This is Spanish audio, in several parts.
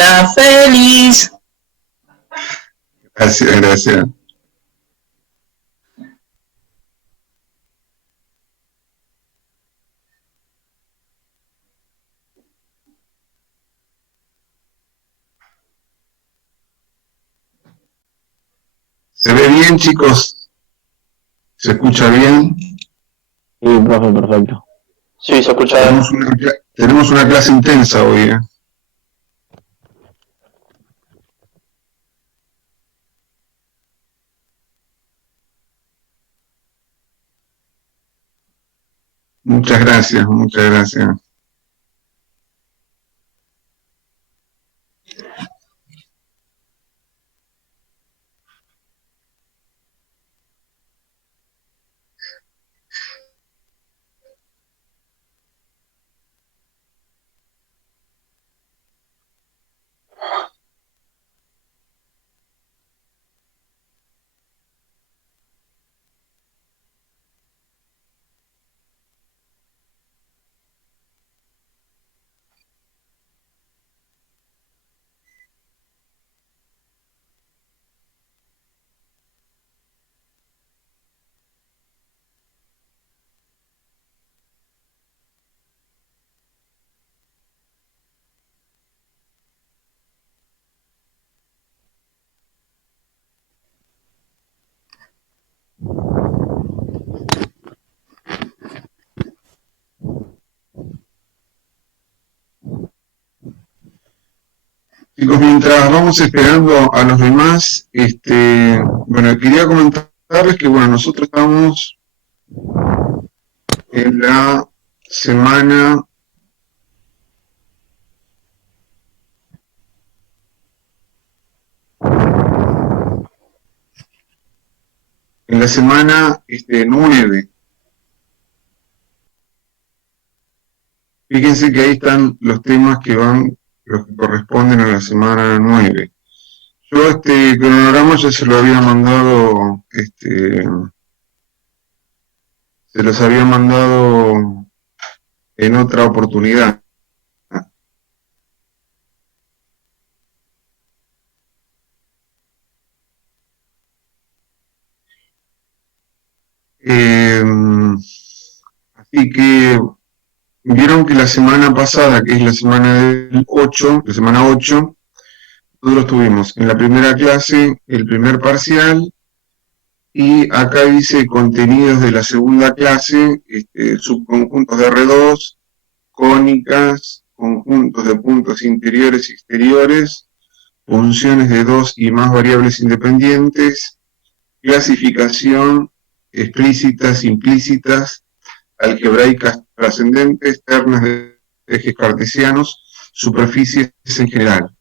cumpla feliz. Gracias, gracias. ¿Se ve bien, chicos? ¿Se escucha bien? Sí, profe, perfecto. Sí, se escucha bien. Tenemos una clase intensa hoy, ¿eh? Muchas gracias, muchas gracias. Chicos, mientras vamos esperando a los demás, bueno, quería comentarles que, bueno, nosotros estamos en la semana en la semana 9. Fíjense que ahí están los temas que van, los que corresponden a la semana 9. Yo este cronograma ya se lo había mandado, se los había mandado en otra oportunidad. Así que vieron que la semana pasada, que es la semana del 8, la semana 8, nosotros tuvimos en la primera clase el primer parcial, y acá dice contenidos de la segunda clase, subconjuntos de R2, cónicas, conjuntos de puntos interiores y exteriores, funciones de dos y más variables independientes, clasificación, explícitas, implícitas, algebraicas trascendentes, ternas de ejes cartesianos, superficies en general.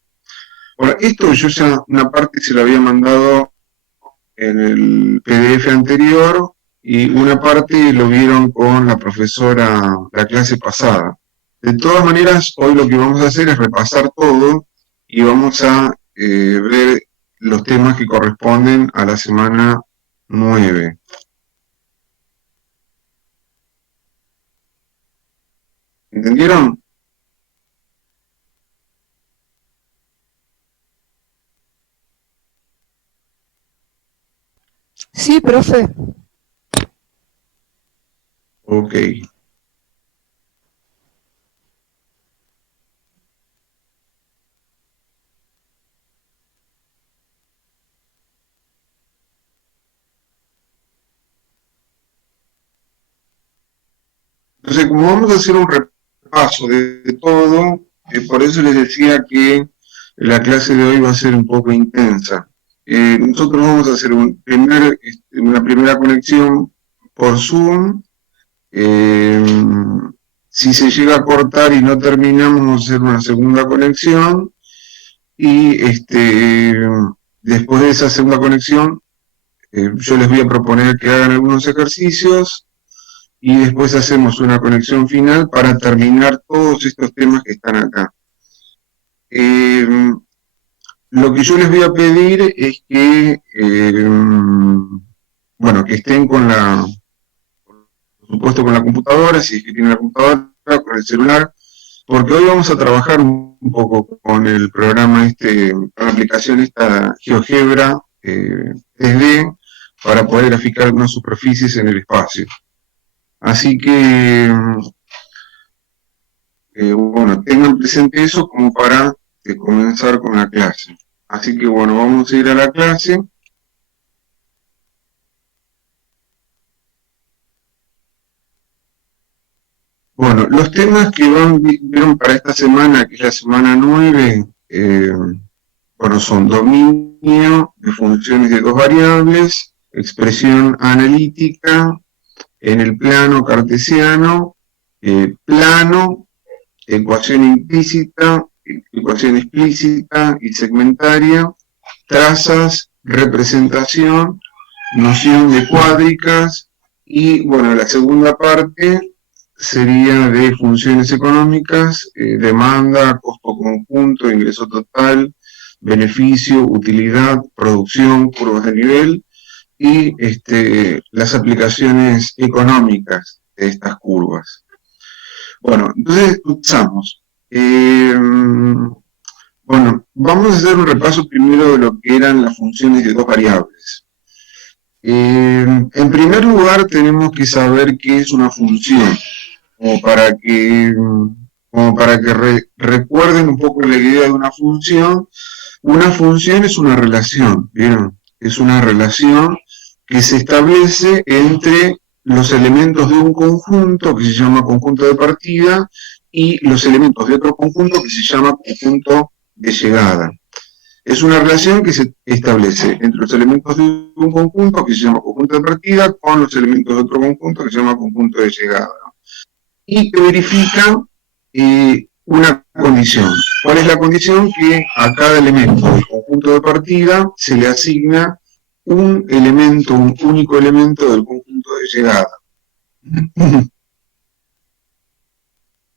Ahora, esto yo ya una parte se lo había mandado en el PDF anterior y una parte lo vieron con la profesora la clase pasada. De todas maneras, hoy lo que vamos a hacer es repasar todo y vamos a ver los temas que corresponden a la semana 9. ¿Entendieron? Sí, profe. Ok. Entonces, como vamos a hacer un repaso de todo, por eso les decía que la clase de hoy va a ser un poco intensa. Nosotros vamos a hacer una primera conexión por Zoom. Si se llega a cortar y no terminamos, vamos a hacer una segunda conexión. Y después de esa segunda conexión, yo les voy a proponer que hagan algunos ejercicios y después hacemos una conexión final para terminar todos estos temas que están acá. Lo que yo les voy a pedir es que, bueno, que estén con por supuesto con la computadora, si es que tienen la computadora, con el celular, porque hoy vamos a trabajar un poco con el programa con la aplicación esta GeoGebra 3D para poder graficar algunas superficies en el espacio. Así que, bueno, tengan presente eso como para comenzar con la clase. Así que, bueno, vamos a ir a la clase. Bueno, los temas que vieron para esta semana, que es la semana 9, bueno, son dominio de funciones de dos variables, expresión analítica en el plano cartesiano, plano, ecuación implícita, ecuación explícita y segmentaria, trazas, representación, noción de cuádricas y, bueno, la segunda parte sería de funciones económicas, demanda, costo conjunto, ingreso total, beneficio, utilidad, producción, curvas de nivel y las aplicaciones económicas de estas curvas. Bueno, entonces empezamos. Bueno, vamos a hacer un repaso primero de lo que eran las funciones de dos variables. En primer lugar, tenemos que saber qué es una función, como para que recuerden un poco la idea de una función. Una función es una relación, ¿vieron? Es una relación que se establece entre los elementos de un conjunto que se llama conjunto de partida y los elementos de otro conjunto que se llama conjunto de llegada. Es una relación que se establece entre los elementos de un conjunto que se llama conjunto de partida con los elementos de otro conjunto que se llama conjunto de llegada. Y que verifica una condición. ¿Cuál es la condición? Que a cada elemento del conjunto de partida se le asigna un elemento, un único elemento del conjunto de llegada.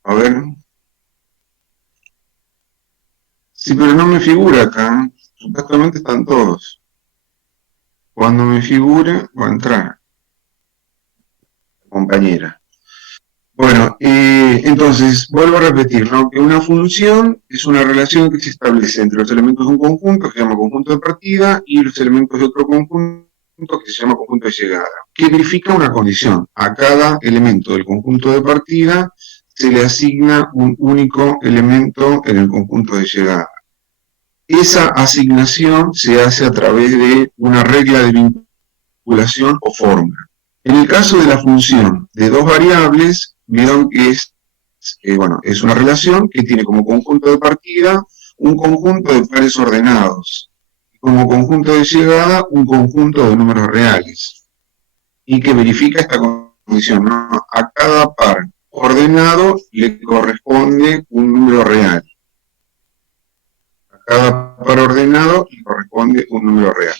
A ver. Sí, pero no me figura acá. Supuestamente están todos. Cuando me figure, va a entrar. Compañera. Bueno, entonces, vuelvo a repetir, ¿no? Que una función es una relación que se establece entre los elementos de un conjunto, que se llama conjunto de partida, y los elementos de otro conjunto, que se llama conjunto de llegada, que verifica una condición. A cada elemento del conjunto de partida se le asigna un único elemento en el conjunto de llegada. Esa asignación se hace a través de una regla de vinculación o fórmula. En el caso de la función de dos variables, vieron que es una relación que tiene como conjunto de partida un conjunto de pares ordenados, y como conjunto de llegada un conjunto de números reales, y que verifica esta condición, ¿no? A cada par ordenado le corresponde un número real. A cada par ordenado le corresponde un número real.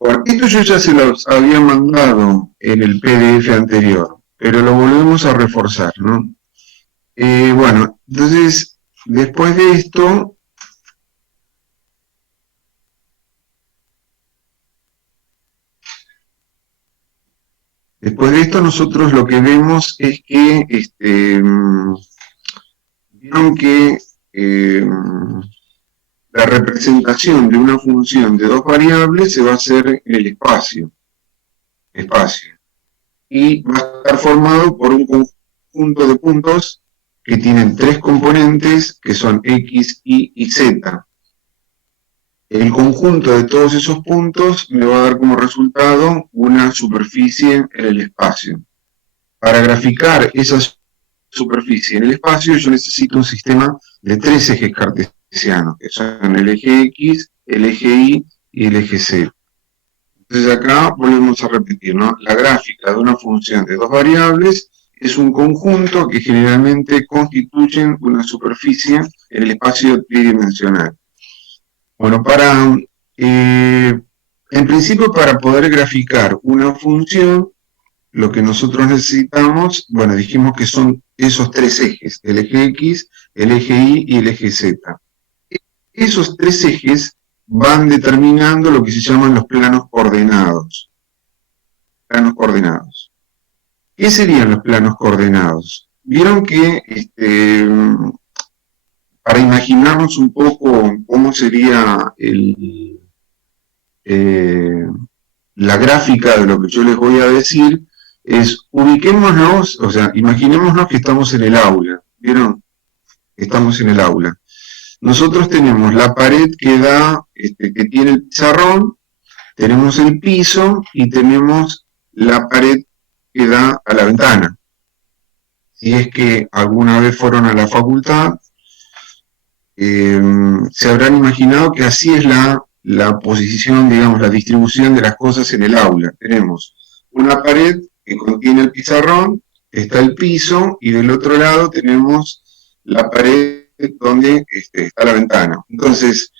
Bueno, esto yo ya se los había mandado en el PDF anterior, pero lo volvemos a reforzar, ¿no? Bueno, entonces, después de esto, nosotros lo que vemos es que, vieron que la representación de una función de dos variables se va a hacer en el espacio, y va a estar formado por un conjunto de puntos que tienen tres componentes que son X, Y y Z. El conjunto de todos esos puntos me va a dar como resultado una superficie en el espacio. Para graficar esa superficie en el espacio yo necesito un sistema de tres ejes cartesianos, que son el eje X, el eje Y y el eje Z. Entonces acá volvemos a repetir, ¿no? La gráfica de una función de dos variables es un conjunto que generalmente constituyen una superficie en el espacio tridimensional. Bueno, en principio para poder graficar una función, lo que nosotros necesitamos, bueno, dijimos que son esos tres ejes, el eje X, el eje Y y el eje Z. Esos tres ejes van determinando lo que se llaman los planos coordenados. ¿Qué serían los planos coordenados? Vieron que para imaginarnos un poco cómo sería la gráfica de lo que yo les voy a decir, es ubiquémonos, o sea, imaginémonos que estamos en el aula, ¿vieron? Estamos en el aula. Nosotros tenemos la pared que da, que tiene el pizarrón, tenemos el piso y tenemos la pared que da a la ventana. Si es que alguna vez fueron a la facultad, se habrán imaginado que así es la posición, digamos, la distribución de las cosas en el aula. Tenemos una pared que contiene el pizarrón, está el piso, y del otro lado tenemos la pared donde está la ventana. Entonces,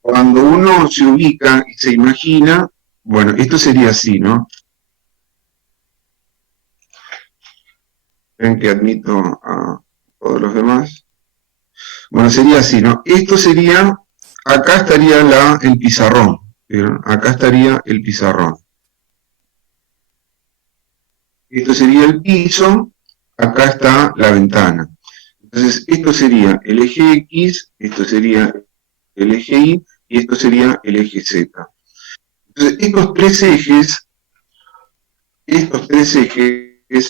cuando uno se ubica y se imagina, bueno, esto sería así, ¿no? Ven que admito a todos los demás. Bueno, sería así, ¿no? Esto sería, acá estaría el pizarrón, ¿vieron? Acá estaría el pizarrón. Esto sería el piso, acá está la ventana. Entonces, esto sería el eje X, esto sería el eje Y, y esto sería el eje Z. Entonces, estos tres ejes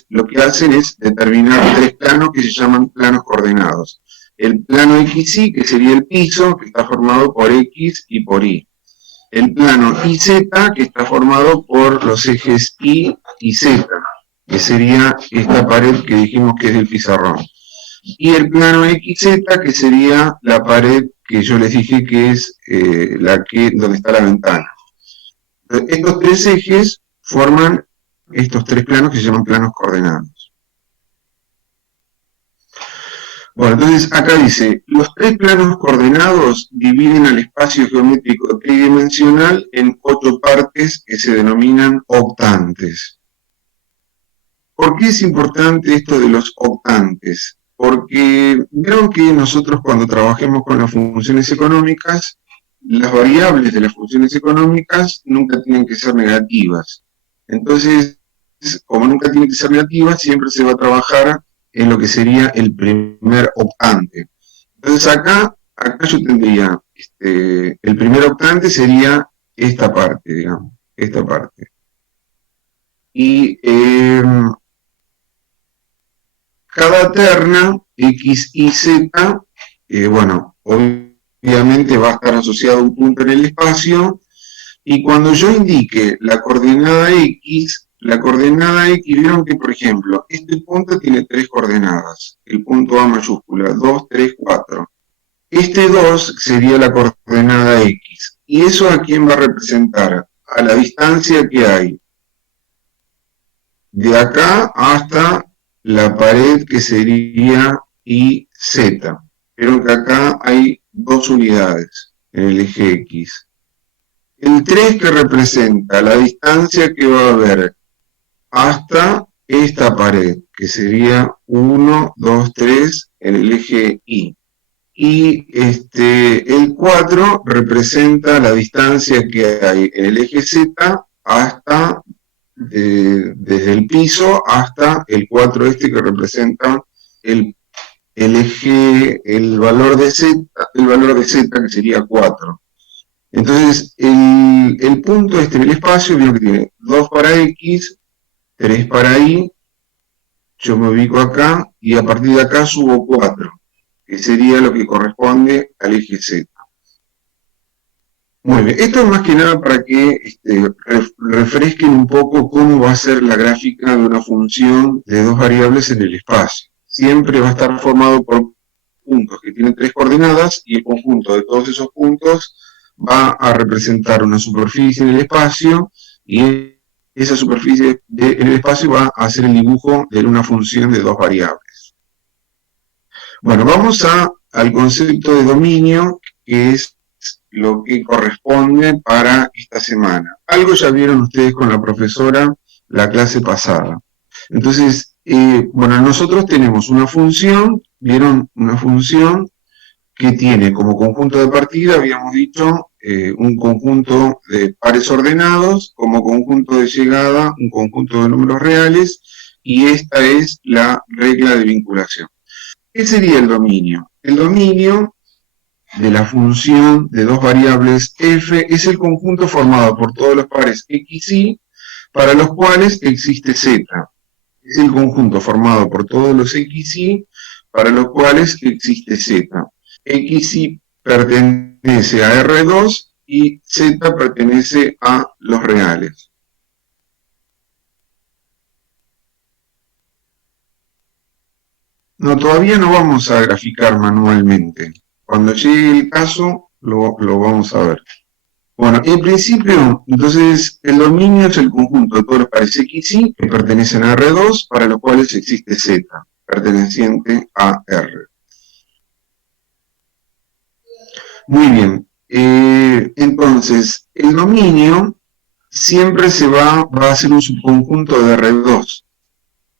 lo que hacen es determinar tres planos que se llaman planos coordenados. El plano XY, que sería el piso, que está formado por X y por Y. El plano YZ, que está formado por los ejes Y y Z, que sería esta pared que dijimos que es del pizarrón. Y el plano XZ, que sería la pared que yo les dije que es donde está la ventana. Estos tres ejes forman estos tres planos que se llaman planos coordenados. Bueno, entonces acá dice, los tres planos coordenados dividen al espacio geométrico tridimensional en 8 partes que se denominan octantes. ¿Por qué es importante esto de los octantes? Porque vieron que nosotros cuando trabajemos con las funciones económicas, las variables de las funciones económicas nunca tienen que ser negativas. Entonces, como nunca tienen que ser negativas, siempre se va a trabajar en lo que sería el primer octante. Entonces acá yo tendría, el primer octante sería esta parte, digamos, esta parte. Y cada terna, X y Z, bueno, obviamente va a estar asociado a un punto en el espacio, y cuando yo indique la coordenada X, vieron que, por ejemplo, este punto tiene 3 coordenadas, el punto A mayúscula, 2, 3, 4. Este 2 sería la coordenada X, y eso ¿a quién va a representar? A la distancia que hay de acá hasta la pared que sería YZ. Vieron que acá hay 2 unidades en el eje X. El 3 que representa la distancia que va a haber hasta esta pared, que sería 1, 2, 3 en el eje Y. Y el 4 representa la distancia que hay en el eje Z hasta, desde el piso hasta el 4 que representa el eje, el valor de Z, que sería 4. Entonces, el punto en el espacio, vieron que tiene 2 para X, 3 para Y, yo me ubico acá, y a partir de acá subo 4, que sería lo que corresponde al eje Z. Muy bien, esto es más que nada para que refresquen un poco cómo va a ser la gráfica de una función de 2 variables en el espacio. Siempre va a estar formado por puntos que tienen 3 coordenadas, y el conjunto de todos esos puntos va a representar una superficie en el espacio, y esa superficie en el espacio va a hacer el dibujo de una función de 2 variables. Bueno, vamos al concepto de dominio, que es lo que corresponde para esta semana. Algo ya vieron ustedes con la profesora la clase pasada. Entonces, bueno, nosotros tenemos una función, vieron una función que tiene como conjunto de partida, habíamos dicho, un conjunto de pares ordenados, como conjunto de llegada, un conjunto de números reales, y esta es la regla de vinculación. ¿Qué sería el dominio? El dominio de la función de dos variables f es el conjunto formado por todos los pares x, y para los cuales existe z. Es el conjunto formado por todos los x, y para los cuales existe z. X, y pertenece a R2 y z pertenece a los reales. No, todavía no vamos a graficar manualmente. Cuando llegue el caso, lo vamos a ver. Bueno, en principio, entonces, el dominio es el conjunto de todos los pares x, y que pertenecen a R2, para los cuales existe z, perteneciente a R. Muy bien. Entonces, el dominio siempre va a ser un subconjunto de R2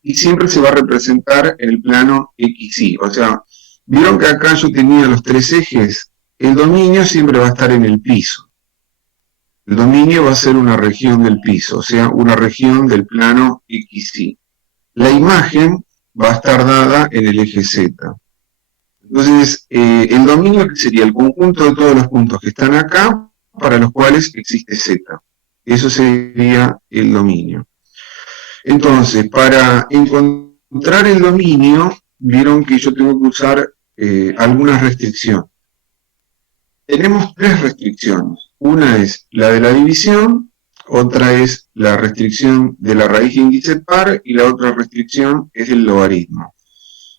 y siempre se va a representar en el plano XY. O sea, vieron que acá yo tenía los tres ejes. El dominio siempre va a estar en el piso. El dominio va a ser una región del piso, o sea, una región del plano XY. La imagen va a estar dada en el eje Z. Entonces, el dominio sería el conjunto de todos los puntos que están acá, para los cuales existe Z. Eso sería el dominio. Entonces, para encontrar el dominio, vieron que yo tengo que usar algunas restricciones. Tenemos tres restricciones. Una es la de la división, otra es la restricción de la raíz de índice par y la otra restricción es el logaritmo.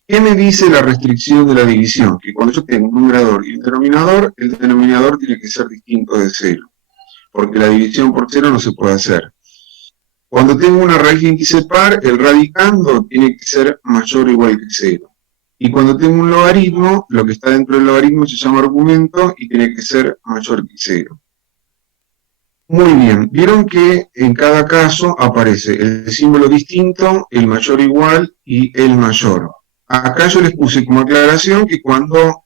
¿Qué me dice la restricción de la división? Que cuando yo tengo un numerador y un denominador, el denominador tiene que ser distinto de 0, porque la división por 0 no se puede hacer. Cuando tengo una raíz de índice par, el radicando tiene que ser mayor o igual que 0. Y cuando tengo un logaritmo, lo que está dentro del logaritmo se llama argumento y tiene que ser mayor que 0. Muy bien, vieron que en cada caso aparece el símbolo distinto, el mayor o igual y el mayor. Acá yo les puse como aclaración que cuando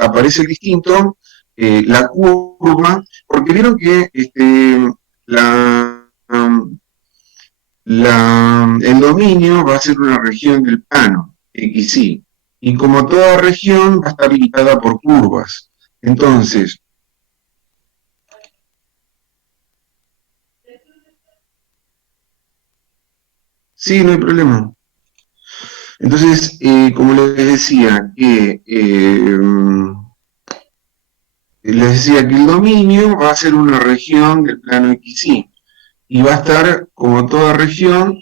aparece el distinto, la curva, porque vieron que el dominio va a ser una región del plano, XY, y como toda región va a estar limitada por curvas. Entonces, sí, no hay problema. Entonces, como les decía, que el dominio va a ser una región del plano XY, y va a estar, como toda región,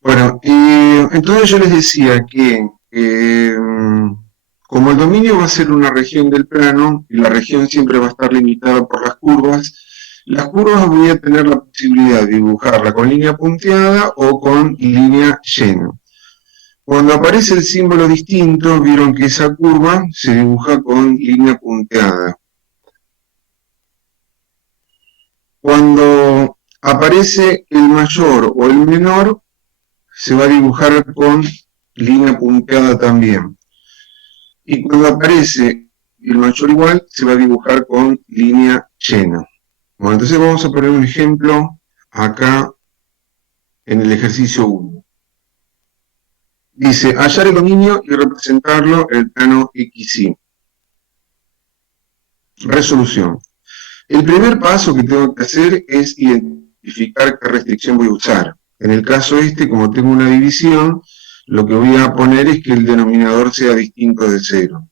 bueno, entonces yo les decía que como el dominio va a ser una región del plano, y la región siempre va a estar limitada por las curvas voy a tener la posibilidad de dibujarla con línea punteada o con línea llena. Cuando aparece el símbolo distinto, vieron que esa curva se dibuja con línea punteada. Cuando aparece el mayor o el menor, se va a dibujar con línea punteada también. Y cuando aparece el mayor igual, se va a dibujar con línea llena. Bueno, entonces vamos a poner un ejemplo acá en el ejercicio 1. Dice, hallar el dominio y representarlo en el plano XY. Resolución. El primer paso que tengo que hacer es identificar qué restricción voy a usar. En el caso como tengo una división, lo que voy a poner es que el denominador sea distinto de 0.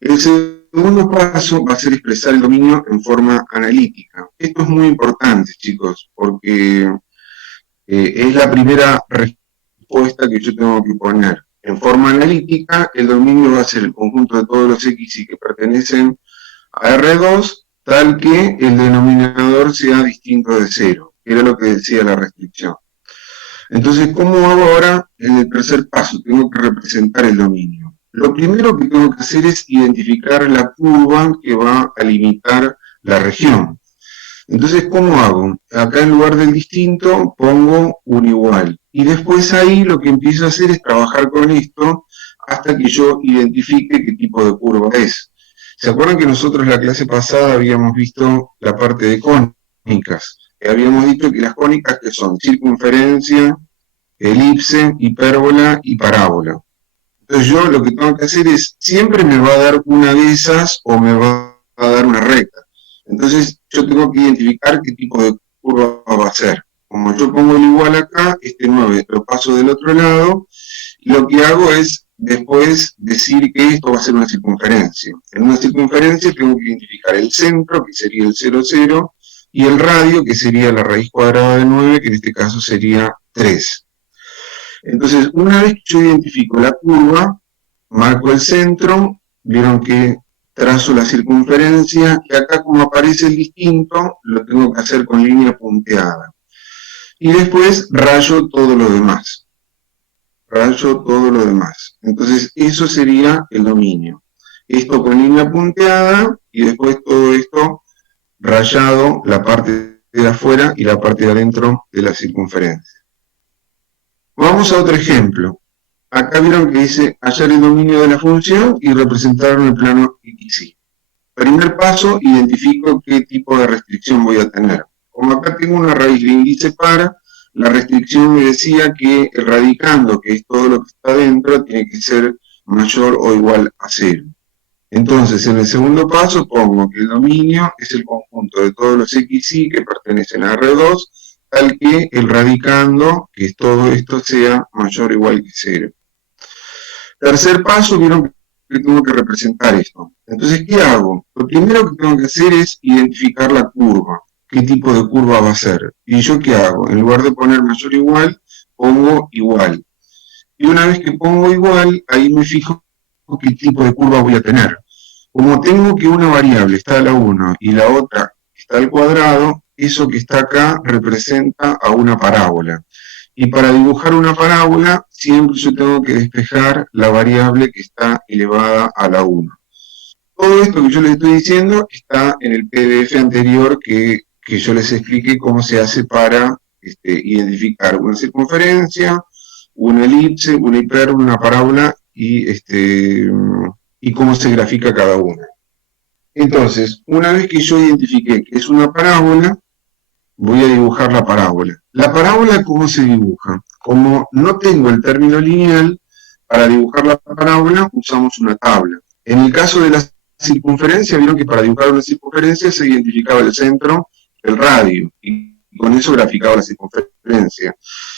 El segundo paso va a ser expresar el dominio en forma analítica. Esto es muy importante, chicos, porque es la primera respuesta que yo tengo que poner. En forma analítica, el dominio va a ser el conjunto de todos los x y que pertenecen a R2, tal que el denominador sea distinto de 0, que era lo que decía la restricción. Entonces, ¿cómo hago ahora en el tercer paso? Tengo que representar el dominio. Lo primero que tengo que hacer es identificar la curva que va a limitar la región. Entonces, ¿cómo hago? Acá en lugar del distinto pongo un igual. Y después ahí lo que empiezo a hacer es trabajar con esto hasta que yo identifique qué tipo de curva es. ¿Se acuerdan que nosotros en la clase pasada habíamos visto la parte de cónicas? Habíamos dicho que las cónicas que son circunferencia, elipse, hipérbola y parábola. Entonces yo lo que tengo que hacer es, siempre me va a dar una de esas o me va a dar una recta. Entonces yo tengo que identificar qué tipo de curva va a ser. Como yo pongo el igual acá, este 9 lo paso del otro lado, y lo que hago es después decir que esto va a ser una circunferencia. En una circunferencia tengo que identificar el centro, que sería el 0, 0, y el radio, que sería la raíz cuadrada de 9, que en este caso sería 3. Entonces, una vez que yo identifico la curva, marco el centro, vieron que trazo la circunferencia, y acá como aparece el distinto, lo tengo que hacer con línea punteada. Y después rayo todo lo demás. Rayo todo lo demás. Entonces, eso sería el dominio. Esto con línea punteada, y después todo esto rayado, la parte de afuera y la parte de adentro de la circunferencia. Vamos a otro ejemplo. Acá vieron que dice hallar el dominio de la función y representarlo en el plano XY. Primer paso, identifico qué tipo de restricción voy a tener. Como acá tengo una raíz de índice par, la restricción me decía que el radicando, que es todo lo que está dentro, tiene que ser mayor o igual a 0. Entonces, en el segundo paso pongo que el dominio es el conjunto de todos los XY que pertenecen a R2, tal que el radicando, que es todo esto, sea mayor o igual que 0. Tercer paso, vieron que tengo que representar esto. Entonces, ¿qué hago? Lo primero que tengo que hacer es identificar la curva. ¿Qué tipo de curva va a ser? ¿Y yo qué hago? En lugar de poner mayor o igual, pongo igual. Y una vez que pongo igual, ahí me fijo qué tipo de curva voy a tener. Como tengo que una variable está a la 1 y la otra está al cuadrado, eso que está acá representa a una parábola. Y para dibujar una parábola, siempre yo tengo que despejar la variable que está elevada a la 1. Todo esto que yo les estoy diciendo está en el PDF anterior que yo les expliqué cómo se hace para identificar una circunferencia, una elipse, una hipérbola, una parábola y cómo se grafica cada una. Entonces, una vez que yo identifiqué que es una parábola, voy a dibujar la parábola. ¿La parábola cómo se dibuja? Como no tengo el término lineal, para dibujar la parábola usamos una tabla. En el caso de la circunferencia, vieron que para dibujar una circunferencia se identificaba el centro, el radio, y con eso graficaba la circunferencia.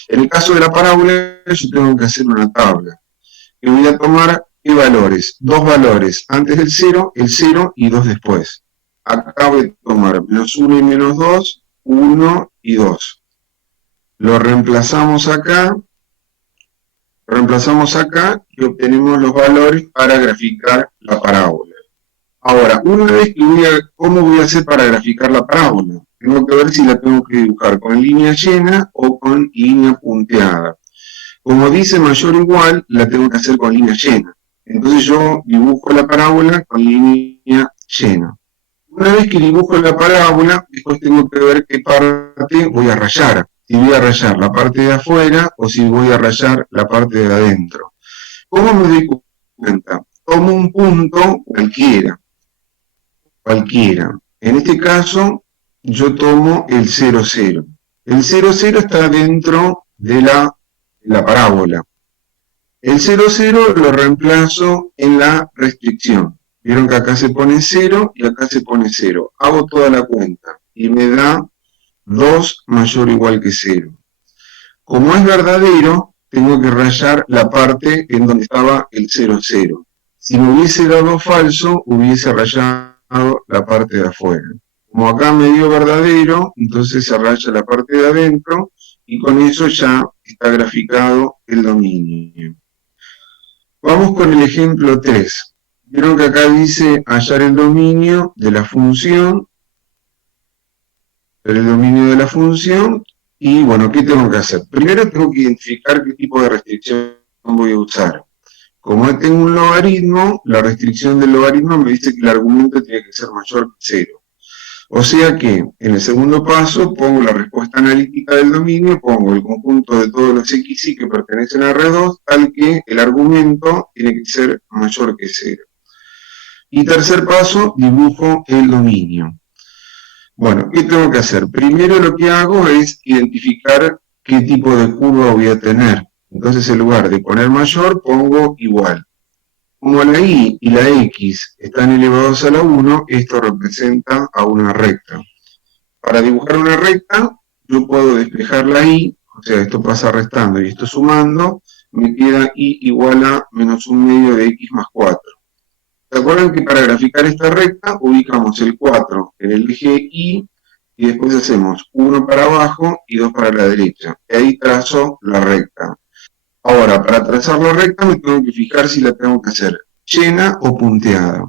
En el caso de la parábola, yo tengo que hacer una tabla. Y voy a tomar ¿qué valores? Dos valores antes del 0, el 0 y 2 después. Acá voy a tomar menos 1 y menos 2, 1 y 2. Lo reemplazamos acá y obtenemos los valores para graficar la parábola. Ahora, una vez que ¿cómo voy a hacer para graficar la parábola? Tengo que ver si la tengo que dibujar con línea llena o con línea punteada. Como dice mayor o igual, la tengo que hacer con línea llena. Entonces yo dibujo la parábola con línea llena. Una vez que dibujo la parábola, después tengo que ver qué parte voy a rayar. Si voy a rayar la parte de afuera o si voy a rayar la parte de adentro. ¿Cómo me doy cuenta? Tomo un punto cualquiera. En este caso, yo tomo el 0, 0. El 0, 0 está dentro de la parábola. El 0, 0 lo reemplazo en la restricción. Vieron que acá se pone 0 y acá se pone 0. Hago toda la cuenta y me da 2 mayor o igual que 0. Como es verdadero, tengo que rayar la parte en donde estaba el 0, 0. Si me hubiese dado falso, hubiese rayado la parte de afuera. Como acá me dio verdadero, entonces se raya la parte de adentro y con eso ya está graficado el dominio. Vamos con el ejemplo 3. Vieron que acá dice hallar el dominio de la función. Y bueno, ¿qué tengo que hacer? Primero tengo que identificar qué tipo de restricción voy a usar. Como tengo un logaritmo, la restricción del logaritmo me dice que el argumento tiene que ser mayor que 0. O sea que en el segundo paso pongo la respuesta analítica del dominio, pongo el conjunto de todos los xy que pertenecen a R2, tal que el argumento tiene que ser mayor que 0. Y tercer paso, dibujo el dominio. Bueno, ¿qué tengo que hacer? Primero lo que hago es identificar qué tipo de curva voy a tener. Entonces en lugar de poner mayor, pongo igual. Como la y y la x están elevados a la 1, esto representa a una recta. Para dibujar una recta, yo puedo despejar la y, o sea, esto pasa restando y esto sumando, me queda y igual a menos 1/2 de x más 4. ¿Se acuerdan que para graficar esta recta ubicamos el 4 en el eje Y y después hacemos 1 para abajo y 2 para la derecha? Y ahí trazo la recta. Ahora, para trazar la recta me tengo que fijar si la tengo que hacer llena o punteada.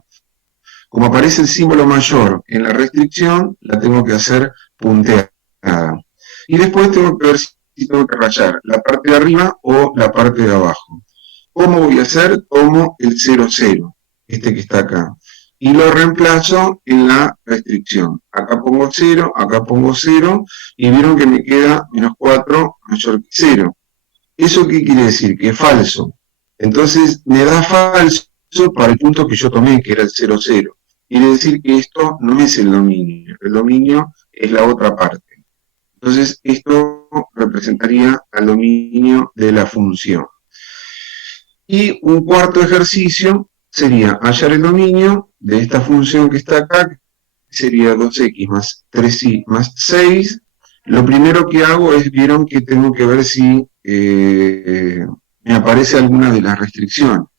Como aparece el símbolo mayor en la restricción, la tengo que hacer punteada. Y después tengo que ver si tengo que rayar la parte de arriba o la parte de abajo. ¿Cómo voy a hacer? Tomo el 0, 0. Este que está acá, y lo reemplazo en la restricción. Acá pongo 0, acá pongo 0, y vieron que me queda menos 4 mayor que 0. ¿Eso qué quiere decir? Que es falso. Entonces me da falso para el punto que yo tomé, que era el 0, 0. Quiere decir que esto no es el dominio es la otra parte. Entonces esto representaría al dominio de la función. Y un cuarto ejercicio sería hallar el dominio de esta función que está acá, que sería 2x más 3y más 6. Lo primero que hago es, vieron que tengo que ver si me aparece alguna de las restricciones.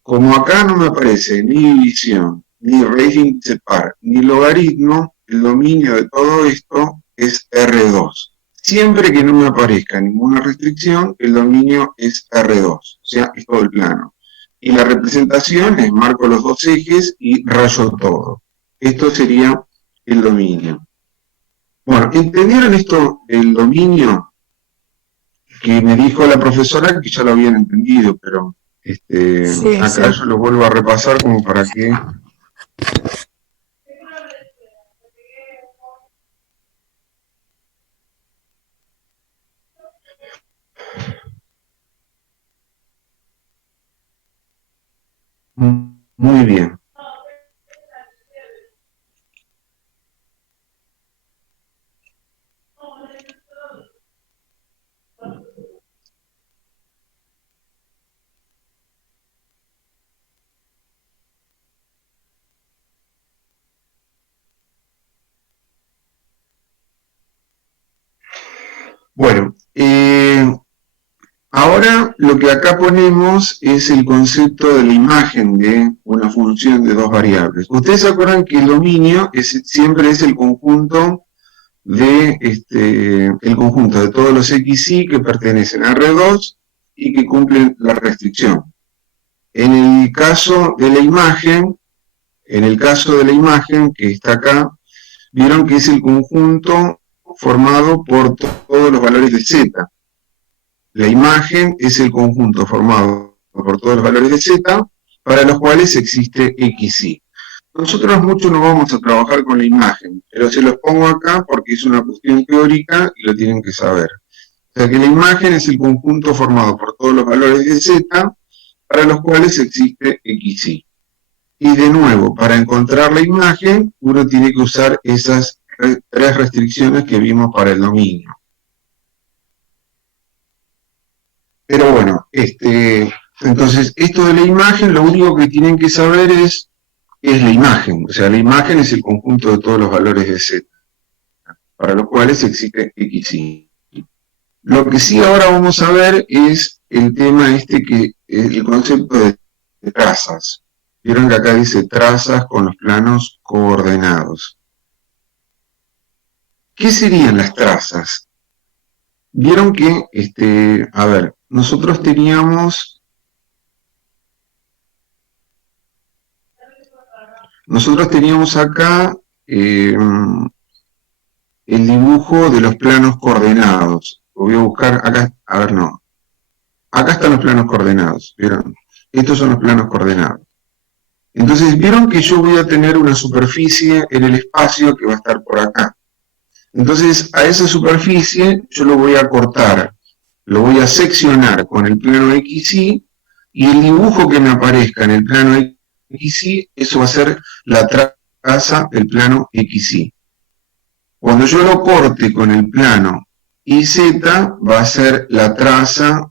Como acá no me aparece ni división, ni raíz de índice par, ni logaritmo, el dominio de todo esto es R2. Siempre que no me aparezca ninguna restricción, el dominio es R2, o sea, es todo el plano. Y la representación es marco los dos ejes y rayo todo. Esto sería el dominio. Bueno, ¿entendieron esto, el dominio? Que me dijo la profesora que ya lo habían entendido, pero Sí, acá sí. yo lo vuelvo a repasar como para que... Muy bien. Bueno, ahora lo que acá ponemos es el concepto de la imagen de una función de dos variables. Ustedes se acuerdan que el dominio siempre es el conjunto de todos los xy que pertenecen a R2 y que cumplen la restricción. En el caso de la imagen, que está acá, vieron que es el conjunto formado por todos los valores de z. La imagen es el conjunto formado por todos los valores de z para los cuales existe xy. Nosotros mucho no vamos a trabajar con la imagen, pero se los pongo acá porque es una cuestión teórica y lo tienen que saber. O sea que la imagen es el conjunto formado por todos los valores de z para los cuales existe xy. Y de nuevo, para encontrar la imagen, uno tiene que usar esas tres restricciones que vimos para el dominio. Pero bueno, entonces esto de la imagen, lo único que tienen que saber es la imagen. O sea, la imagen es el conjunto de todos los valores de z, para los cuales existe xy. Lo que sí ahora vamos a ver es el tema el concepto de trazas. Vieron que acá dice trazas con los planos coordenados. ¿Qué serían las trazas? Vieron que, nosotros teníamos acá el dibujo de los planos coordenados. Lo voy a buscar acá, acá están los planos coordenados, ¿vieron? Estos son los planos coordenados. Entonces, vieron que yo voy a tener una superficie en el espacio que va a estar por acá. Entonces, a esa superficie yo lo voy a cortar, lo voy a seccionar con el plano XY, y el dibujo que me aparezca en el plano XY, eso va a ser la traza del plano XY. Cuando yo lo corte con el plano YZ, va a ser la traza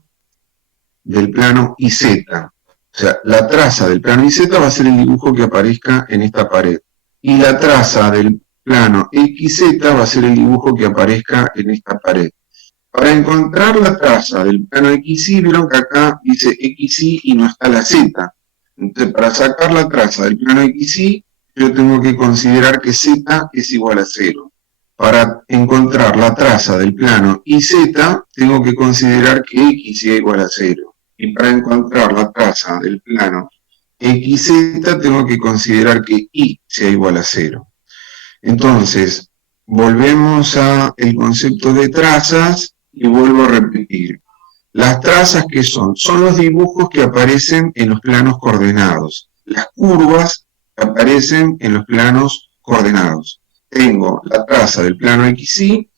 del plano YZ. O sea, la traza del plano YZ va a ser el dibujo que aparezca en esta pared. Y la traza del plano XZ va a ser el dibujo que aparezca en esta pared. Para encontrar la traza del plano XY, vieron que acá dice XY y no está la Z. Entonces, para sacar la traza del plano XY, yo tengo que considerar que Z es igual a 0. Para encontrar la traza del plano YZ, tengo que considerar que X sea igual a 0. Y para encontrar la traza del plano XZ, tengo que considerar que Y sea igual a 0. Entonces, volvemos al concepto de trazas y vuelvo a repetir. Las trazas, ¿qué son? Son los dibujos que aparecen en los planos coordenados. Las curvas que aparecen en los planos coordenados. Tengo la traza del plano XY,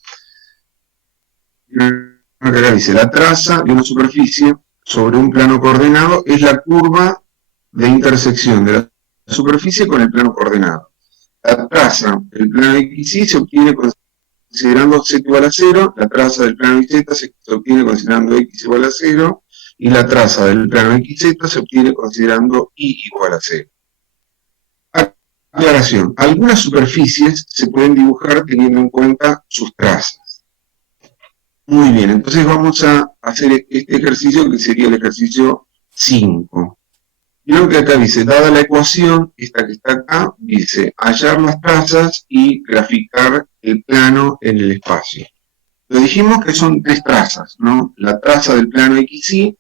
acá dice la traza de una superficie sobre un plano coordenado es la curva de intersección de la superficie con el plano coordenado. La traza del plano XY se obtiene considerando Z igual a 0, la traza del plano YZ se obtiene considerando X igual a 0, y la traza del plano XZ se obtiene considerando Y igual a 0. Aclaración, algunas superficies se pueden dibujar teniendo en cuenta sus trazas. Muy bien, entonces vamos a hacer este ejercicio que sería el ejercicio 5. Vieron que acá dice, dada la ecuación, esta que está acá, dice hallar las trazas y graficar el plano en el espacio. Lo dijimos que son 3 trazas, ¿no? La traza del plano XY,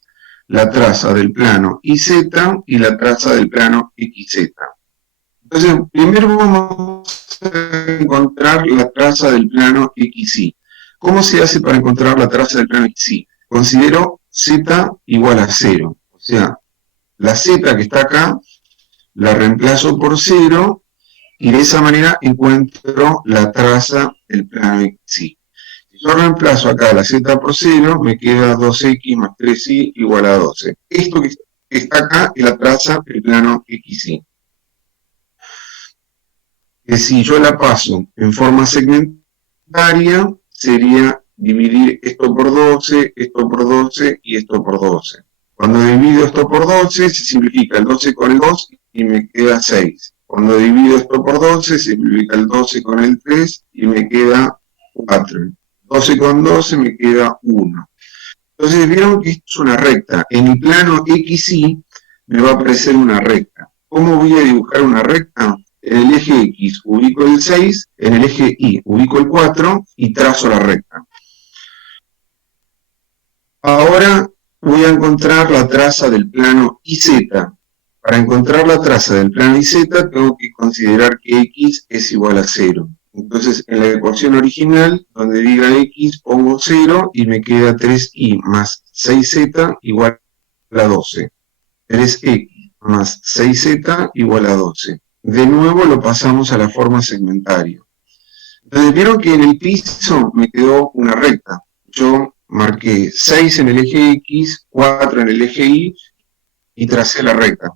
la traza del plano YZ y la traza del plano XZ. Entonces, primero vamos a encontrar la traza del plano XY. ¿Cómo se hace para encontrar la traza del plano XY? Considero Z igual a 0. O sea, la Z que está acá, la reemplazo por 0, y de esa manera encuentro la traza del plano XY. Si yo reemplazo acá la Z por 0, me queda 2X más 3Y igual a 12. Esto que está acá es la traza del plano XY. Que si yo la paso en forma segmentaria, sería dividir esto por 12 y esto por 12. Cuando divido esto por 12, se simplifica el 12 con el 2 y me queda 6. Cuando divido esto por 12, se simplifica el 12 con el 3 y me queda 4. 12 con 12 me queda 1. Entonces vieron que esto es una recta. En el plano XY me va a aparecer una recta. ¿Cómo voy a dibujar una recta? En el eje X ubico el 6, en el eje Y ubico el 4 y trazo la recta. Ahora voy a encontrar la traza del plano YZ. Para encontrar la traza del plano YZ tengo que considerar que X es igual a 0. Entonces en la ecuación original, donde diga X, pongo 0 y me queda 3Y más 6Z igual a 12. 3X más 6Z igual a 12. De nuevo lo pasamos a la forma segmentaria. Entonces vieron que en el piso me quedó una recta. Yo marqué 6 en el eje X, 4 en el eje Y y tracé la recta.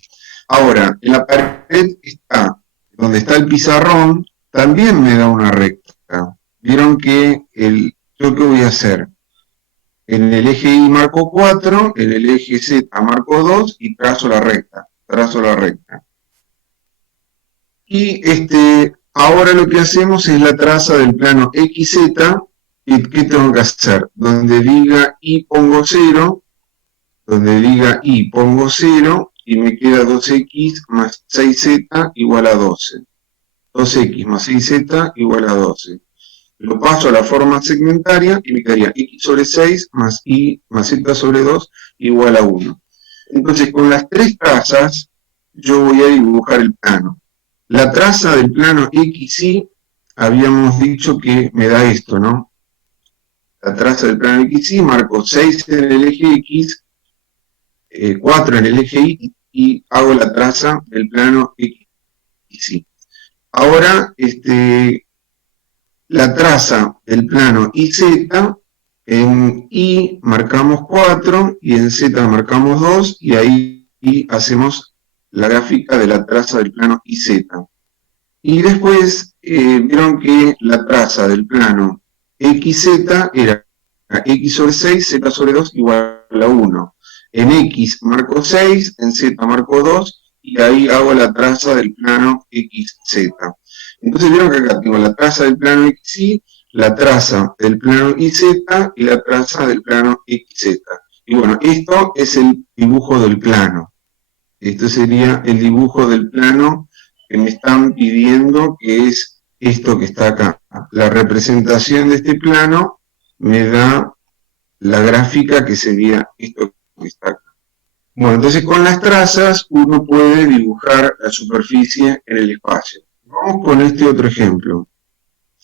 Ahora, en la pared donde está el pizarrón, también me da una recta. Vieron que yo qué voy a hacer. En el eje Y marco 4, en el eje Z marco 2 y trazo la recta. Y ahora lo que hacemos es la traza del plano XZ, ¿qué tengo que hacer? Donde diga I pongo 0, y me queda 2x más 6z igual a 12. 2x más 6z igual a 12. Lo paso a la forma segmentaria y me quedaría x sobre 6 más y más z sobre 2 igual a 1. Entonces, con las tres trazas, yo voy a dibujar el plano. La traza del plano XY, habíamos dicho que me da esto, ¿no? La traza del plano XY, marco 6 en el eje X, 4 en el eje Y, y hago la traza del plano XY. Ahora, la traza del plano IZ, en Y marcamos 4 y en Z marcamos 2 y ahí hacemos la gráfica de la traza del plano IZ. Y después vieron que la traza del plano XZ era X sobre 6, Z sobre 2 igual a 1. En X marco 6, en Z marco 2 y ahí hago la traza del plano XZ. Entonces vieron que acá tengo la traza del plano XY, la traza del plano IZ y la traza del plano XZ. Y bueno, esto es el dibujo del plano. Esto sería el dibujo del plano que me están pidiendo, que es esto que está acá. La representación de este plano me da la gráfica que sería esto que está acá. Bueno, entonces con las trazas uno puede dibujar la superficie en el espacio. Vamos con este otro ejemplo.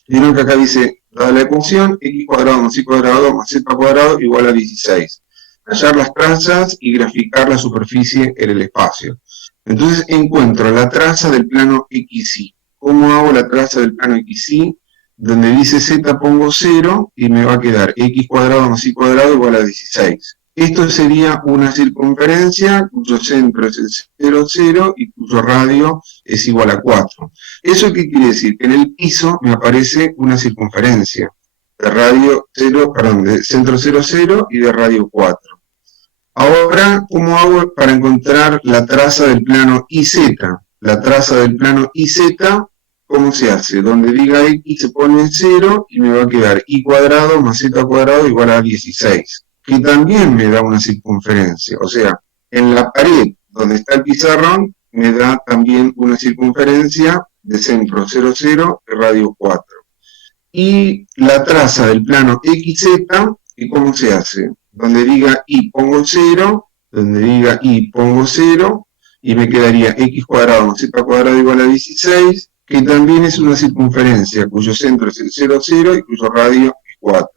Vieron que acá dice, dada la ecuación, x cuadrado más y cuadrado más z cuadrado igual a 16. Hallar las trazas y graficar la superficie en el espacio. Entonces encuentro la traza del plano XY. ¿Cómo hago la traza del plano XY? Donde dice z pongo 0 y me va a quedar x cuadrado más y cuadrado igual a 16. Esto sería una circunferencia cuyo centro es el 0, 0 y cuyo radio es igual a 4. ¿Eso qué quiere decir? Que en el piso me aparece una circunferencia de radio 0, perdón, de centro 0, 0 y de radio 4. Ahora, ¿cómo hago para encontrar la traza del plano IZ? La traza del plano IZ, ¿cómo se hace? Donde diga X se pone 0 y me va a quedar Y cuadrado más Z cuadrado igual a 16. Que también me da una circunferencia. O sea, en la pared donde está el pizarrón, me da también una circunferencia de centro 0, 0 y radio 4. Y la traza del plano XZ, ¿y cómo se hace? Donde diga Y pongo 0, donde diga Y pongo 0, y me quedaría X cuadrado más Z cuadrado igual a 16, que también es una circunferencia cuyo centro es el 0, 0 y cuyo radio es 4.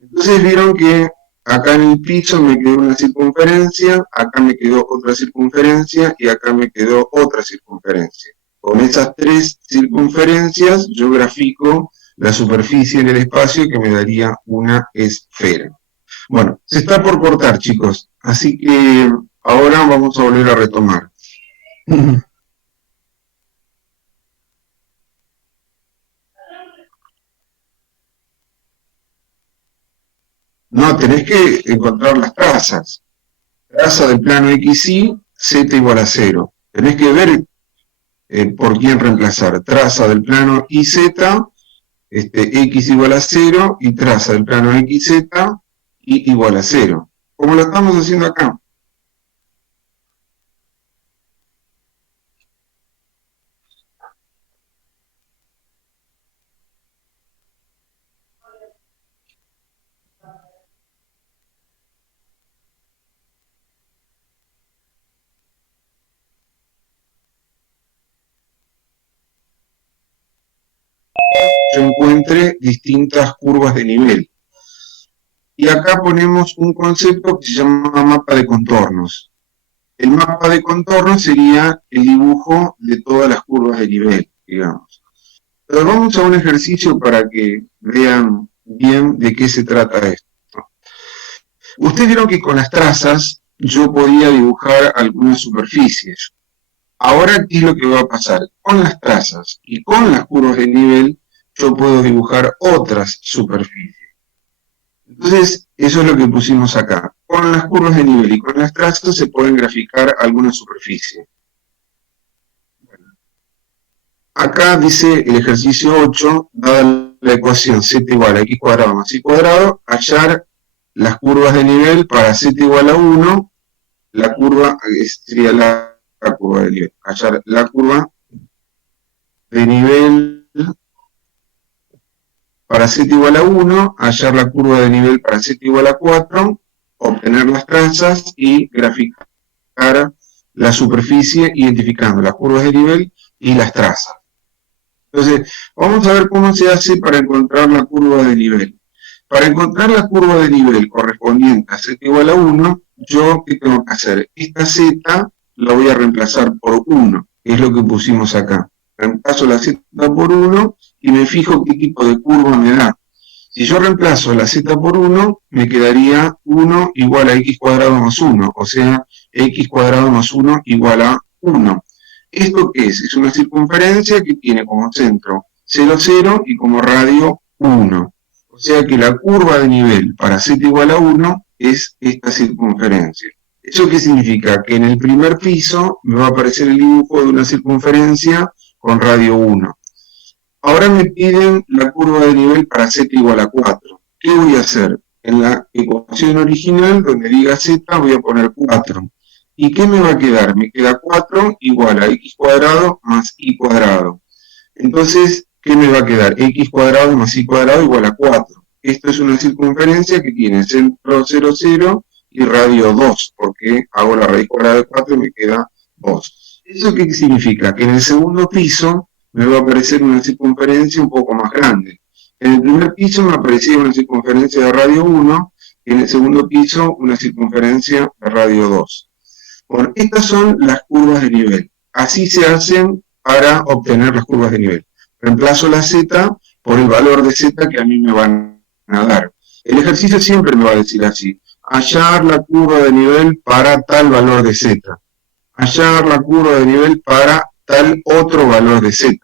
Entonces vieron que acá en el piso me quedó una circunferencia, acá me quedó otra circunferencia y acá me quedó otra circunferencia. Con esas tres circunferencias yo grafico la superficie en el espacio que me daría una esfera. Bueno, se está por cortar, chicos, así que ahora vamos a volver a retomar. No, tenés que encontrar las trazas. Traza del plano XY, Z igual a 0. Tenés que ver por quién reemplazar. Traza del plano IZ, X igual a 0, y traza del plano XZ, Y igual a 0. Como lo estamos haciendo acá. Yo encuentre distintas curvas de nivel. Y acá ponemos un concepto que se llama mapa de contornos. El mapa de contornos sería el dibujo de todas las curvas de nivel, digamos. Pero vamos a un ejercicio para que vean bien de qué se trata esto. Ustedes vieron que con las trazas yo podía dibujar algunas superficies. Ahora, ¿qué es lo que va a pasar? Con las trazas y con las curvas de nivel yo puedo dibujar otras superficies. Entonces, eso es lo que pusimos acá. Con las curvas de nivel y con las trazas se pueden graficar algunas superficies. Bueno, acá dice el ejercicio 8, dada la ecuación z igual a x cuadrado más y cuadrado, hallar las curvas de nivel para z igual a 1, la curva sería la curva de nivel, hallar la curva de nivel para z igual a 1, hallar la curva de nivel para z igual a 4, obtener las trazas y graficar la superficie identificando las curvas de nivel y las trazas. Entonces, vamos a ver cómo se hace para encontrar la curva de nivel. Para encontrar la curva de nivel correspondiente a z igual a 1, yo, ¿qué tengo que hacer? Esta z la voy a reemplazar por 1, que es lo que pusimos acá. Reemplazo la z por 1 y me fijo qué tipo de curva me da. Si yo reemplazo la z por 1, me quedaría 1 igual a x cuadrado más 1, o sea, x cuadrado más 1 igual a 1. ¿Esto qué es? Es una circunferencia que tiene como centro 0, 0 y como radio 1. O sea que la curva de nivel para z igual a 1 es esta circunferencia. ¿Eso qué significa? Que en el primer piso me va a aparecer el dibujo de una circunferencia con radio 1. Ahora me piden la curva de nivel para z igual a 4. ¿Qué voy a hacer? En la ecuación original, donde diga z, voy a poner 4. ¿Y qué me va a quedar? Me queda 4 igual a x cuadrado más y cuadrado. Entonces, ¿qué me va a quedar? X cuadrado más y cuadrado igual a 4. Esto es una circunferencia que tiene centro 0, 0 y radio 2, porque hago la raíz cuadrada de 4 y me queda 2. ¿Eso qué significa? Que en el segundo piso me va a aparecer una circunferencia un poco más grande. En el primer piso me aparecía una circunferencia de radio 1 y en el segundo piso una circunferencia de radio 2. Bueno, estas son las curvas de nivel. Así se hacen para obtener las curvas de nivel. Reemplazo la z por el valor de z que a mí me van a dar. El ejercicio siempre me va a decir así: hallar la curva de nivel para tal valor de z. Hallar la curva de nivel para tal otro valor de z.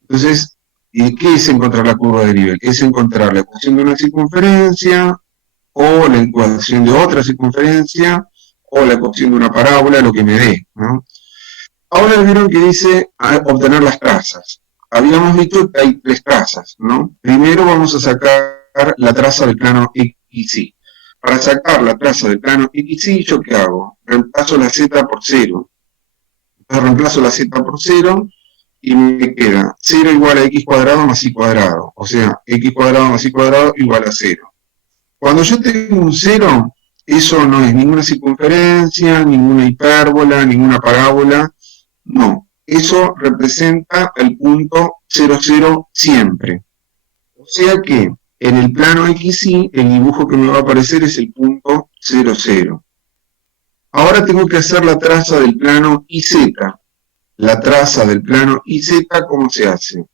Entonces, ¿qué es encontrar la curva de nivel? Es encontrar la ecuación de una circunferencia, o la ecuación de otra circunferencia, o la ecuación de una parábola, lo que me dé, ¿no? Ahora vieron que dice obtener las trazas. Habíamos dicho que hay 3 trazas, ¿no? Primero vamos a sacar la traza del plano XY. Para sacar la traza del plano XY, ¿yo qué hago? Reemplazo la z por 0. Entonces reemplazo la z por 0 y me queda 0 igual a x cuadrado más y cuadrado. O sea, x cuadrado más y cuadrado igual a 0. Cuando yo tengo un 0, eso no es ninguna circunferencia, ninguna hipérbola, ninguna parábola. No, eso representa el punto 0, 0 siempre. O sea que en el plano XY el dibujo que me va a aparecer es el punto 0, 0. Ahora tengo que hacer la traza del plano YZ. La traza del plano YZ, ¿cómo se hace?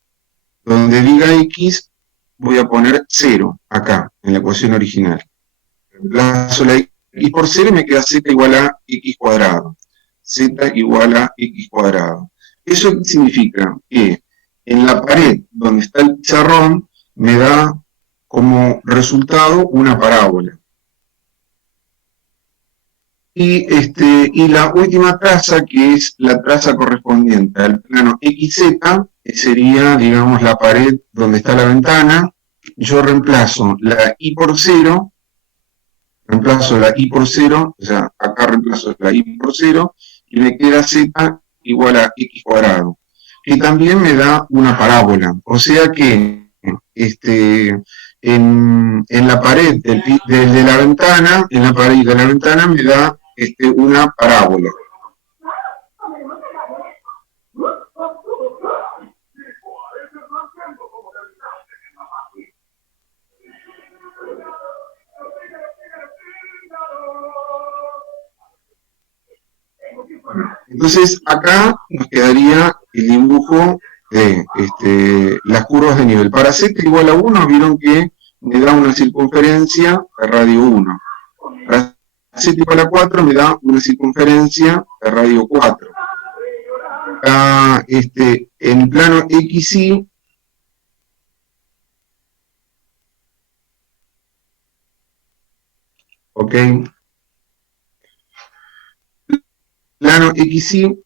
Donde diga X, voy a poner 0, acá, en la ecuación original. Reemplazo la X por 0 y me queda Z igual a X cuadrado. Z igual a X cuadrado. ¿Eso qué significa? Que en la pared donde está el pizarrón me da como resultado una parábola. Y la última traza, que es la traza correspondiente al plano XZ, que sería, digamos, la pared donde está la ventana. Yo reemplazo la Y por 0, o sea, acá reemplazo la Y por 0, y me queda Z igual a X cuadrado, que también me da una parábola. O sea que en la pared de la ventana, en la pared de la ventana me da una parábola. Entonces acá nos quedaría el dibujo de las curvas de nivel. Para z igual a 1, vieron que me da una circunferencia de radio 1. Para z igual a 4 me da una circunferencia de radio 4. Acá, en el plano XY, ¿ok? Plano XY,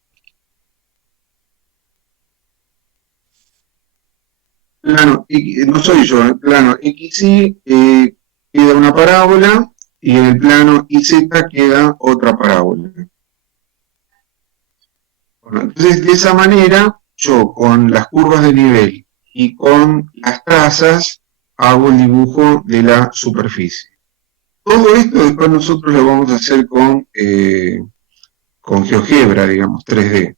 plano, no soy yo, el plano XY queda una parábola y en el plano YZ queda otra parábola. Bueno, entonces, de esa manera, yo con las curvas de nivel y con las trazas hago el dibujo de la superficie. Todo esto después nosotros lo vamos a hacer con GeoGebra, digamos, 3D.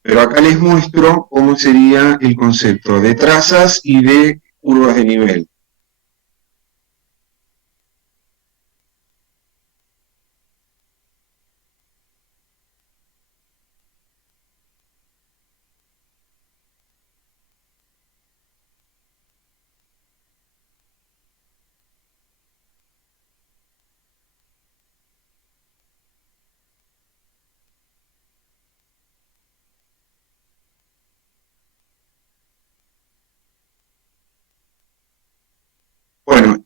Pero acá les muestro cómo sería el concepto de trazas y de curvas de nivel. Bueno,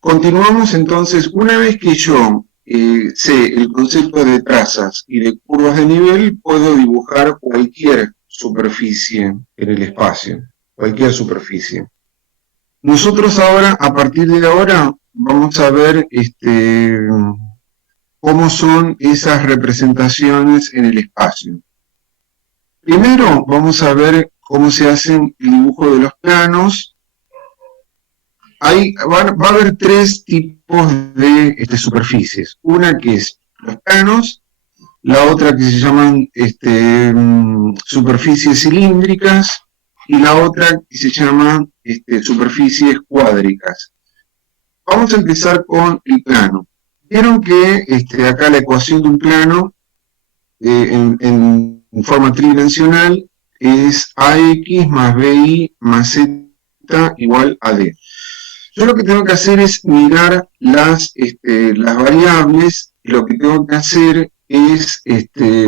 continuamos entonces. Una vez que yo sé el concepto de trazas y de curvas de nivel, puedo dibujar cualquier superficie en el espacio, cualquier superficie. Nosotros ahora, a partir de ahora, vamos a ver cómo son esas representaciones en el espacio. Primero vamos a ver cómo se hace el dibujo de los planos. Va a haber tres tipos de superficies. Una que es los planos, la otra que se llaman superficies cilíndricas y la otra que se llaman superficies cuádricas. Vamos a empezar con el plano. Vieron que acá la ecuación de un plano en forma tridimensional es AX más BY más Z igual a D. Yo lo que tengo que hacer es mirar las variables, y lo que tengo que hacer es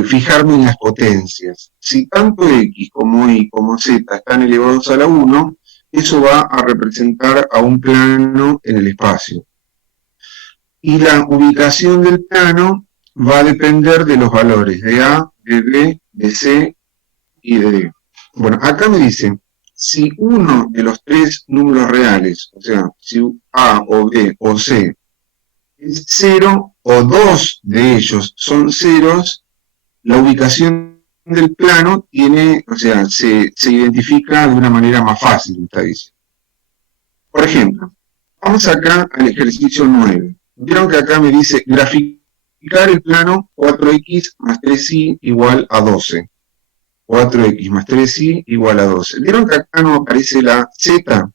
fijarme en las potencias. Si tanto X como Y como Z están elevados a la 1, eso va a representar a un plano en el espacio. Y la ubicación del plano va a depender de los valores de A, de B, de C y de D. Bueno, acá me dice, si uno de los tres números reales, o sea, si A o B o C es 0 o dos de ellos son ceros, la ubicación del plano tiene, o sea, se identifica de una manera más fácil, está diciendo. Por ejemplo, vamos acá al ejercicio 9. Vieron que acá me dice graficar el plano 4x más 3y igual a 12. 4x más 3y igual a 12. ¿Vieron que acá no aparece la z?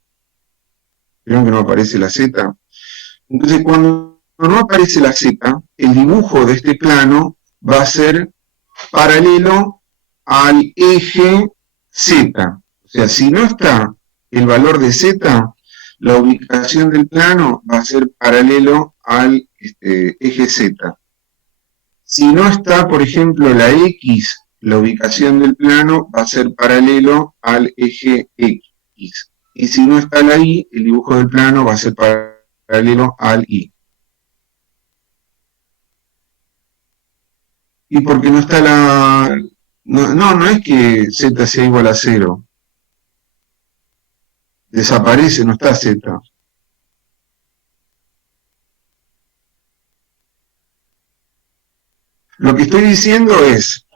¿Vieron que no aparece la z? Entonces, cuando no aparece la z, el dibujo de este plano va a ser paralelo al eje z. O sea, si no está el valor de z, la ubicación del plano va a ser paralelo al eje z. Si no está, por ejemplo, la x, la ubicación del plano va a ser paralelo al eje X. Y si no está la Y, el dibujo del plano va a ser paralelo al Y. ¿Y por qué no está la...? No es que Z sea igual a 0. Desaparece, no está Z. Lo que estoy diciendo es...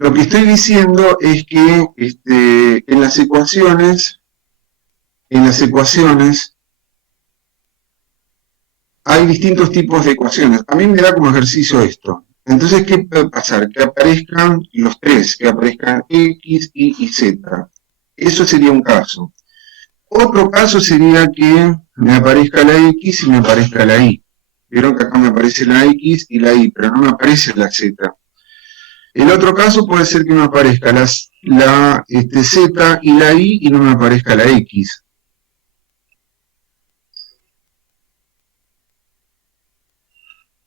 Lo que estoy diciendo es que en las ecuaciones hay distintos tipos de ecuaciones. A mí me da como ejercicio esto. Entonces, ¿qué puede pasar? Que aparezcan los tres, que aparezcan X, Y y Z. Eso sería un caso. Otro caso sería que me aparezca la X y me aparezca la Y. Vieron que acá me aparece la X y la Y, pero no me aparece la Z. El otro caso puede ser que me aparezca la Z y la Y y no me aparezca la X.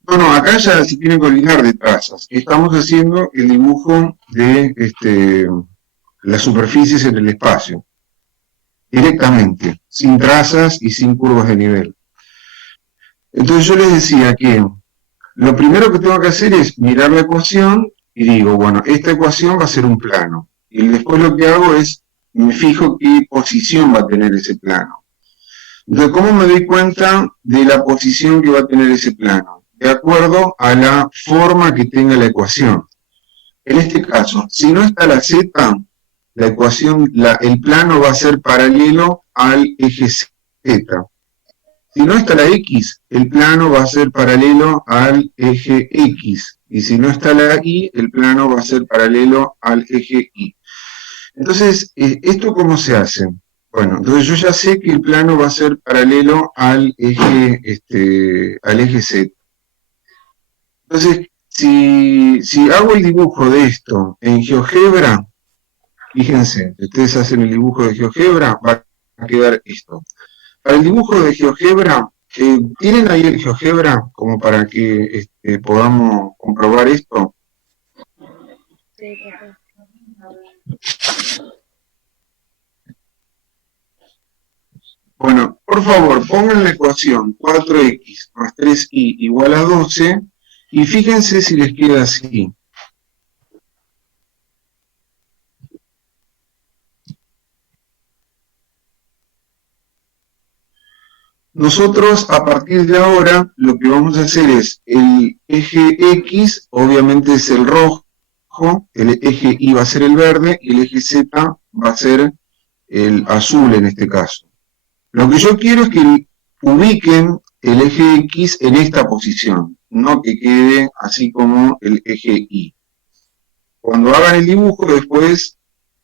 No, acá ya se tiene que olvidar de trazas. Estamos haciendo el dibujo de las superficies en el espacio. Directamente, sin trazas y sin curvas de nivel. Entonces yo les decía que lo primero que tengo que hacer es mirar la ecuación y digo, bueno, esta ecuación va a ser un plano. Y después lo que hago es, me fijo qué posición va a tener ese plano. Entonces, ¿cómo me doy cuenta de la posición que va a tener ese plano? De acuerdo a la forma que tenga la ecuación. En este caso, si no está la Z, la ecuación, el plano va a ser paralelo al eje Z. Si no está la X, el plano va a ser paralelo al eje X. Y si no está la Y, el plano va a ser paralelo al eje Y. Entonces, ¿esto cómo se hace? Bueno, entonces yo ya sé que el plano va a ser paralelo al eje Z. Entonces, si hago el dibujo de esto en GeoGebra, fíjense, si ustedes hacen el dibujo de GeoGebra, va a quedar esto. Para el dibujo de GeoGebra, ¿tienen ahí el GeoGebra como para que podamos comprobar esto? Sí, profe. Bueno, por favor, pongan la ecuación 4x más 3y igual a 12 y fíjense si les queda así. Nosotros a partir de ahora lo que vamos a hacer es el eje X, obviamente es el rojo, el eje Y va a ser el verde y el eje Z va a ser el azul en este caso. Lo que yo quiero es que ubiquen el eje X en esta posición, no que quede así como el eje Y. Cuando hagan el dibujo, después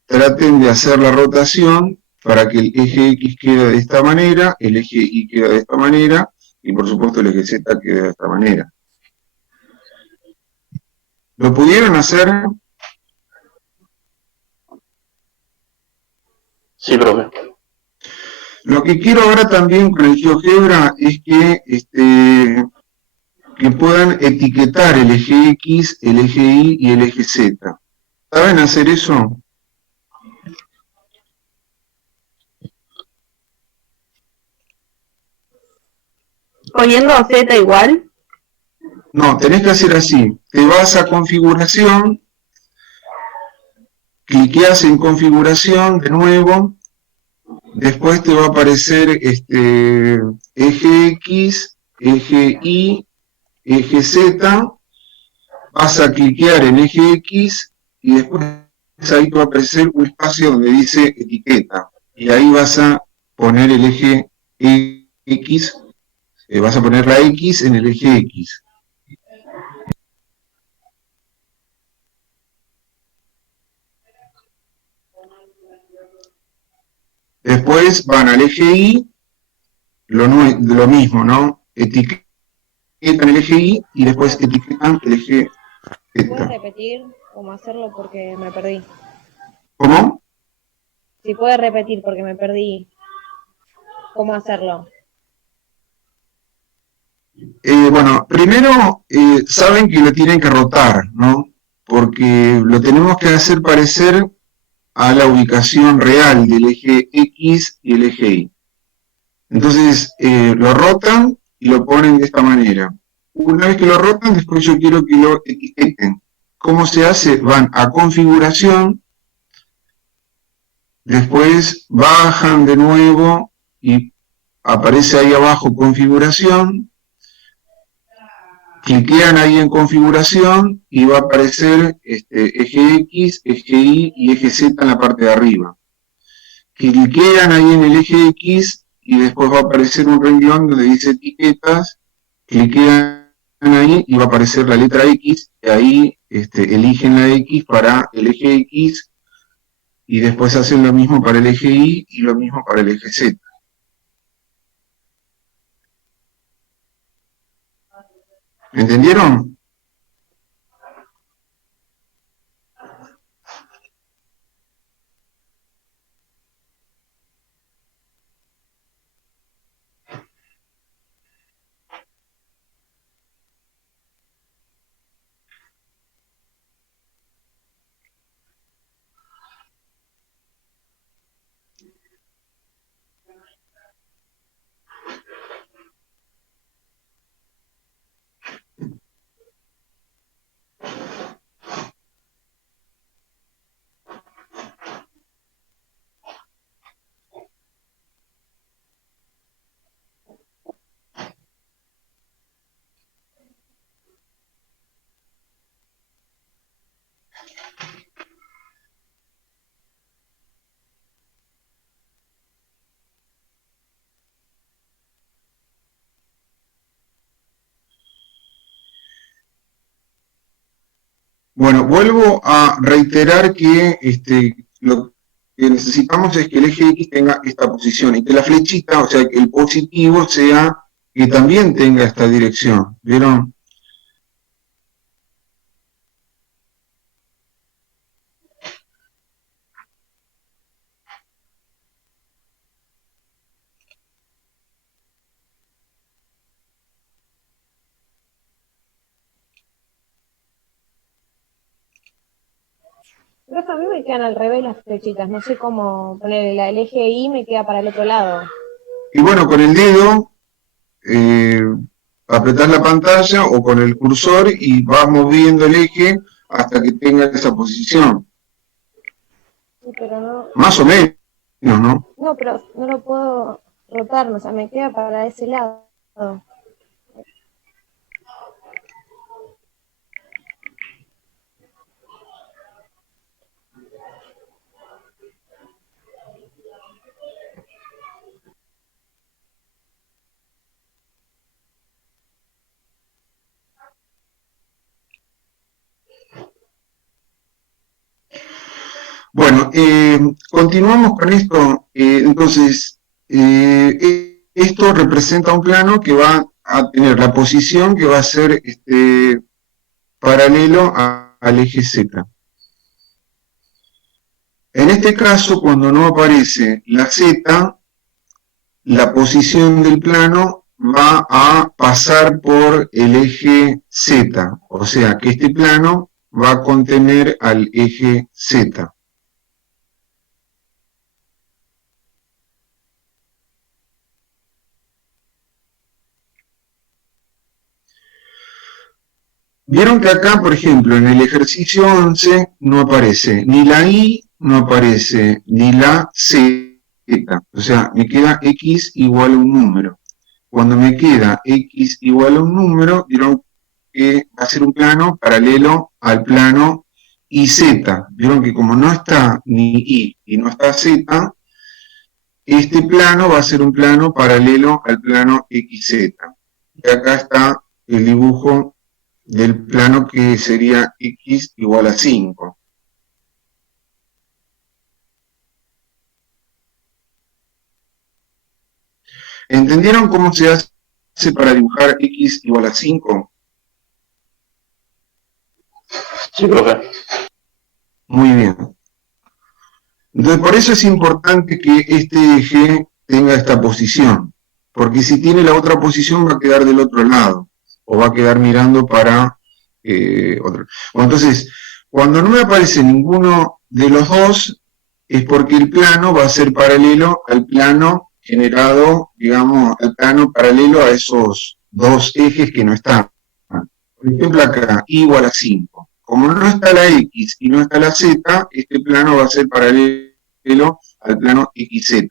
traten de hacer la rotación para que el eje X quede de esta manera, el eje Y quede de esta manera, y por supuesto el eje Z quede de esta manera. ¿Lo pudieron hacer? Sí, profe. Lo que quiero ahora también con el GeoGebra es que puedan etiquetar el eje X, el eje Y y el eje Z. ¿Saben hacer eso? Poniendo Z igual. No, tenés que hacer así. Te vas a configuración, cliqueas en configuración de nuevo, después te va a aparecer eje X, eje Y, eje Z, vas a cliquear en eje X y después ahí te va a aparecer un espacio donde dice etiqueta y ahí vas a poner el eje X, vas a poner la X en el eje X. Después van al eje Y, lo mismo, ¿no? Etiquetan el eje Y y después etiquetan el eje ¿Puedes Z. repetir cómo hacerlo porque me perdí? ¿Cómo? Si puedes repetir porque me perdí cómo hacerlo. Bueno, primero saben que lo tienen que rotar, ¿no? Porque lo tenemos que hacer parecer a la ubicación real del eje X y el eje Y. Entonces lo rotan y lo ponen de esta manera. Una vez que lo rotan, después yo quiero que lo etiqueten. ¿Cómo se hace? Van a configuración, después bajan de nuevo y aparece ahí abajo configuración, cliquean ahí en configuración y va a aparecer eje X, eje Y y eje Z en la parte de arriba. Cliquean ahí en el eje X y después va a aparecer un renglón donde dice etiquetas, cliquean ahí y va a aparecer la letra X y ahí eligen la X para el eje X y después hacen lo mismo para el eje Y y lo mismo para el eje Z. ¿Entendieron? Bueno, vuelvo a reiterar que lo que necesitamos es que el eje X tenga esta posición y que la flechita, o sea, que el positivo sea que también tenga esta dirección. ¿Vieron? Profe, a mí me quedan al revés las flechitas, no sé cómo poner el eje Y me queda para el otro lado. Y bueno, con el dedo apretás la pantalla o con el cursor y vas moviendo el eje hasta que tenga esa posición. Sí, pero no. Más o menos, ¿no? No, pero no lo puedo rotar, o sea, me queda para ese lado. Bueno, continuamos con esto. Entonces, esto representa un plano que va a tener la posición que va a ser paralelo al eje Z. En este caso, cuando no aparece la Z, la posición del plano va a pasar por el eje Z, o sea que este plano va a contener al eje Z. Vieron que acá, por ejemplo, en el ejercicio 11 no aparece ni la Y, no aparece ni la Z, o sea, me queda X igual a un número. Cuando me queda X igual a un número, vieron que va a ser un plano paralelo al plano IZ. Vieron que como no está ni Y y no está Z, este plano va a ser un plano paralelo al plano XZ. Y acá está el dibujo del plano que sería X igual a 5. ¿Entendieron cómo se hace para dibujar X igual a 5? Sí, profe. Muy bien. Entonces, por eso es importante que este eje tenga esta posición, porque si tiene la otra posición va a quedar del otro lado, o va a quedar mirando para otro. Bueno, entonces, cuando no me aparece ninguno de los dos, es porque el plano va a ser paralelo al plano generado, digamos, al plano paralelo a esos dos ejes que no están. Por ejemplo, acá, y igual a 5. Como no está la X y no está la Z, este plano va a ser paralelo al plano XZ,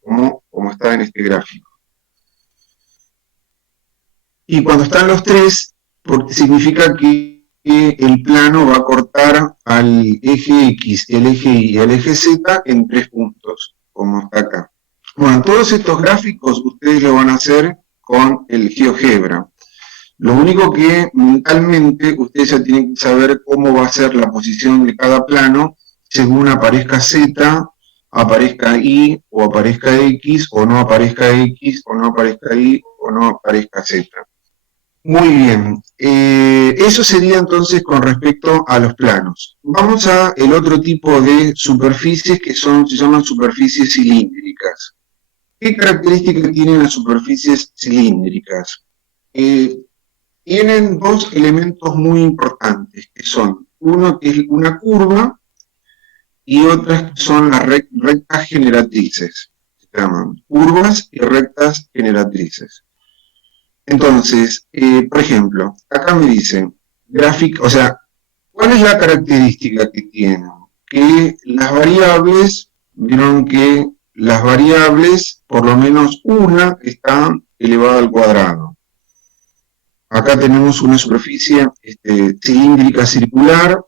como está en este gráfico. Y cuando están los tres, significa que el plano va a cortar al eje X, el eje Y y el eje Z en 3 puntos, como está acá. Bueno, todos estos gráficos ustedes lo van a hacer con el GeoGebra. Lo único que mentalmente ustedes ya tienen que saber cómo va a ser la posición de cada plano según aparezca Z, aparezca Y, o aparezca X, o no aparezca X, o no aparezca Y, o no aparezca Z. Muy bien. Eso sería entonces con respecto a los planos. Vamos a el otro tipo de superficies que se llaman superficies cilíndricas. ¿Qué características tienen las superficies cilíndricas? Tienen dos elementos muy importantes, que son uno que es una curva y otras que son las rectas generatrices. Se llaman curvas y rectas generatrices. Entonces, por ejemplo, acá me dice, gráfica, o sea, ¿cuál es la característica que tienen? Que las variables, vieron que las variables, por lo menos una, está elevada al cuadrado. Acá tenemos una superficie cilíndrica circular.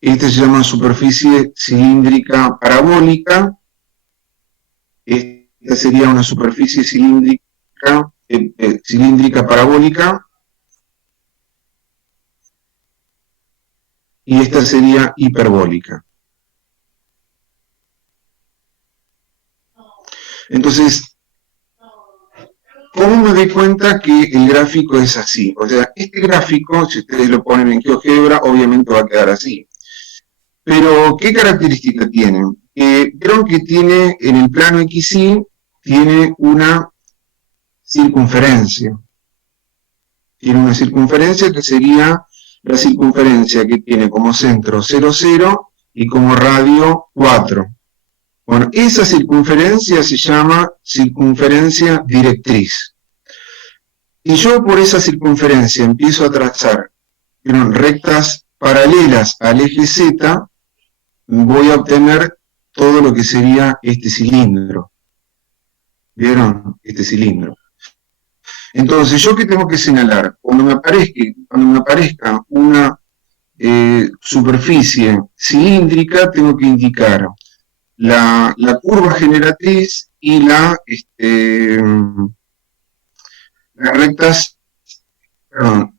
Esta se llama superficie cilíndrica parabólica. Esta sería una superficie cilíndrica parabólica. Y esta sería hiperbólica. Entonces, ¿cómo me doy cuenta que el gráfico es así? O sea, este gráfico, si ustedes lo ponen en GeoGebra, obviamente va a quedar así. Pero, ¿qué característica tiene? Vieron que tiene, en el plano XY, tiene una circunferencia. Tiene una circunferencia que sería la circunferencia que tiene como centro 0, 0 y como radio 4. Bueno, esa circunferencia se llama circunferencia directriz. Y yo por esa circunferencia empiezo a trazar rectas paralelas al eje Z, voy a obtener todo lo que sería este cilindro. ¿Vieron? Este cilindro. Entonces, ¿yo qué tengo que señalar? Cuando me aparezca una superficie cilíndrica, tengo que indicar la curva generatriz y las rectas, perdón,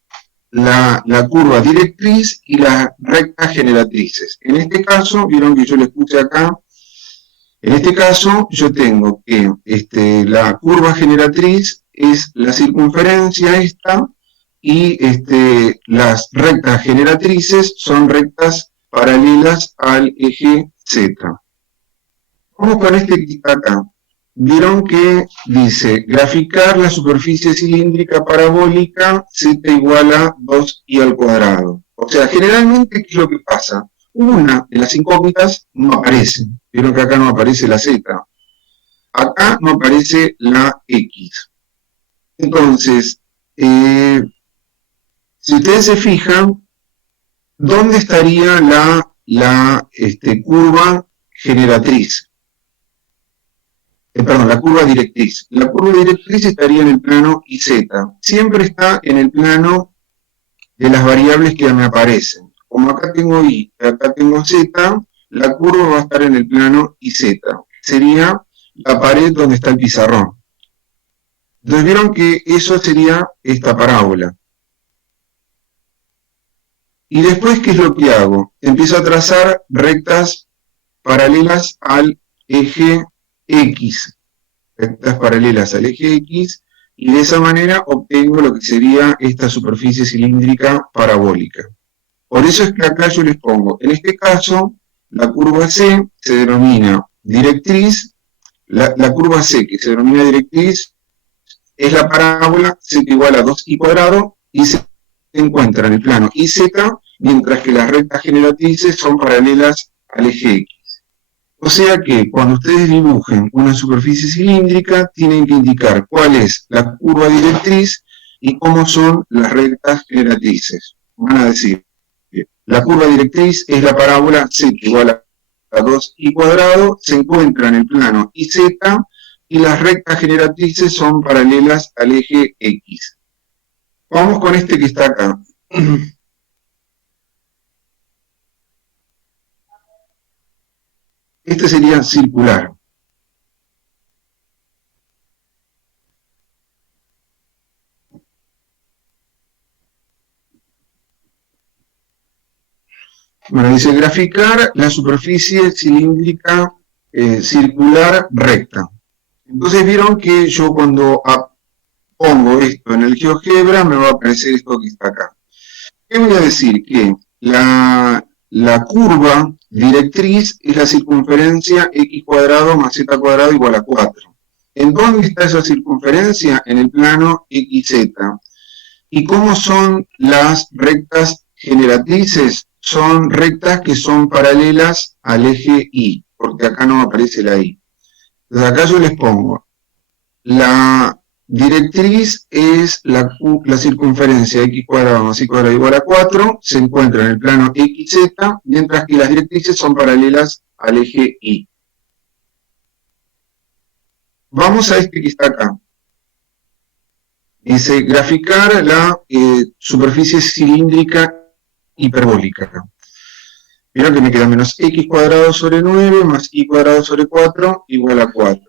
la curva directriz y las rectas generatrices. En este caso, vieron que yo les puse acá, en este caso yo tengo que la curva generatriz es la circunferencia esta, y las rectas generatrices son rectas paralelas al eje Z. Vamos con este que está acá. Vieron que dice, graficar la superficie cilíndrica parabólica Z igual a 2i al cuadrado. O sea, generalmente, ¿qué es lo que pasa? Una de las incógnitas no aparece. Vieron que acá no aparece la Z. Acá no aparece la X. Entonces, si ustedes se fijan, ¿dónde estaría la curva generatriz? La curva directriz. La curva directriz estaría en el plano IZ. Siempre está en el plano de las variables que me aparecen. Como acá tengo I, acá tengo Z, la curva va a estar en el plano IZ. Sería la pared donde está el pizarrón. Entonces vieron que eso sería esta parábola. Y después, ¿qué es lo que hago? Empiezo a trazar rectas paralelas al eje X. Rectas paralelas al eje X, y de esa manera obtengo lo que sería esta superficie cilíndrica parabólica. Por eso es que acá yo les pongo, en este caso, la curva C se denomina directriz, la curva C que se denomina directriz es la parábola Z igual a 2i cuadrado y se encuentra en el plano IZ, mientras que las rectas generatrices son paralelas al eje X. O sea que cuando ustedes dibujen una superficie cilíndrica, tienen que indicar cuál es la curva directriz y cómo son las rectas generatrices. Van a decir, la curva directriz es la parábola Z igual a 2i cuadrado, se encuentra en el plano IZ, y las rectas generatrices son paralelas al eje X. Vamos con este que está acá. Este sería circular. Bueno, dice graficar la superficie cilíndrica circular recta. Entonces vieron que yo cuando pongo esto en el GeoGebra, me va a aparecer esto que está acá. ¿Qué voy a decir? Que la curva directriz es la circunferencia x cuadrado más z cuadrado igual a 4. ¿En dónde está esa circunferencia? En el plano xz. ¿Y cómo son las rectas generatrices? Son rectas que son paralelas al eje Y, porque acá no aparece la Y. Entonces acá yo les pongo, la directriz es la circunferencia x cuadrado más y cuadrado igual a 4, se encuentra en el plano xz, mientras que las directrices son paralelas al eje Y. Vamos a este que está acá. Dice, graficar la superficie cilíndrica hiperbólica. Vieron que me queda menos x cuadrado sobre 9 más y cuadrado sobre 4 igual a 4.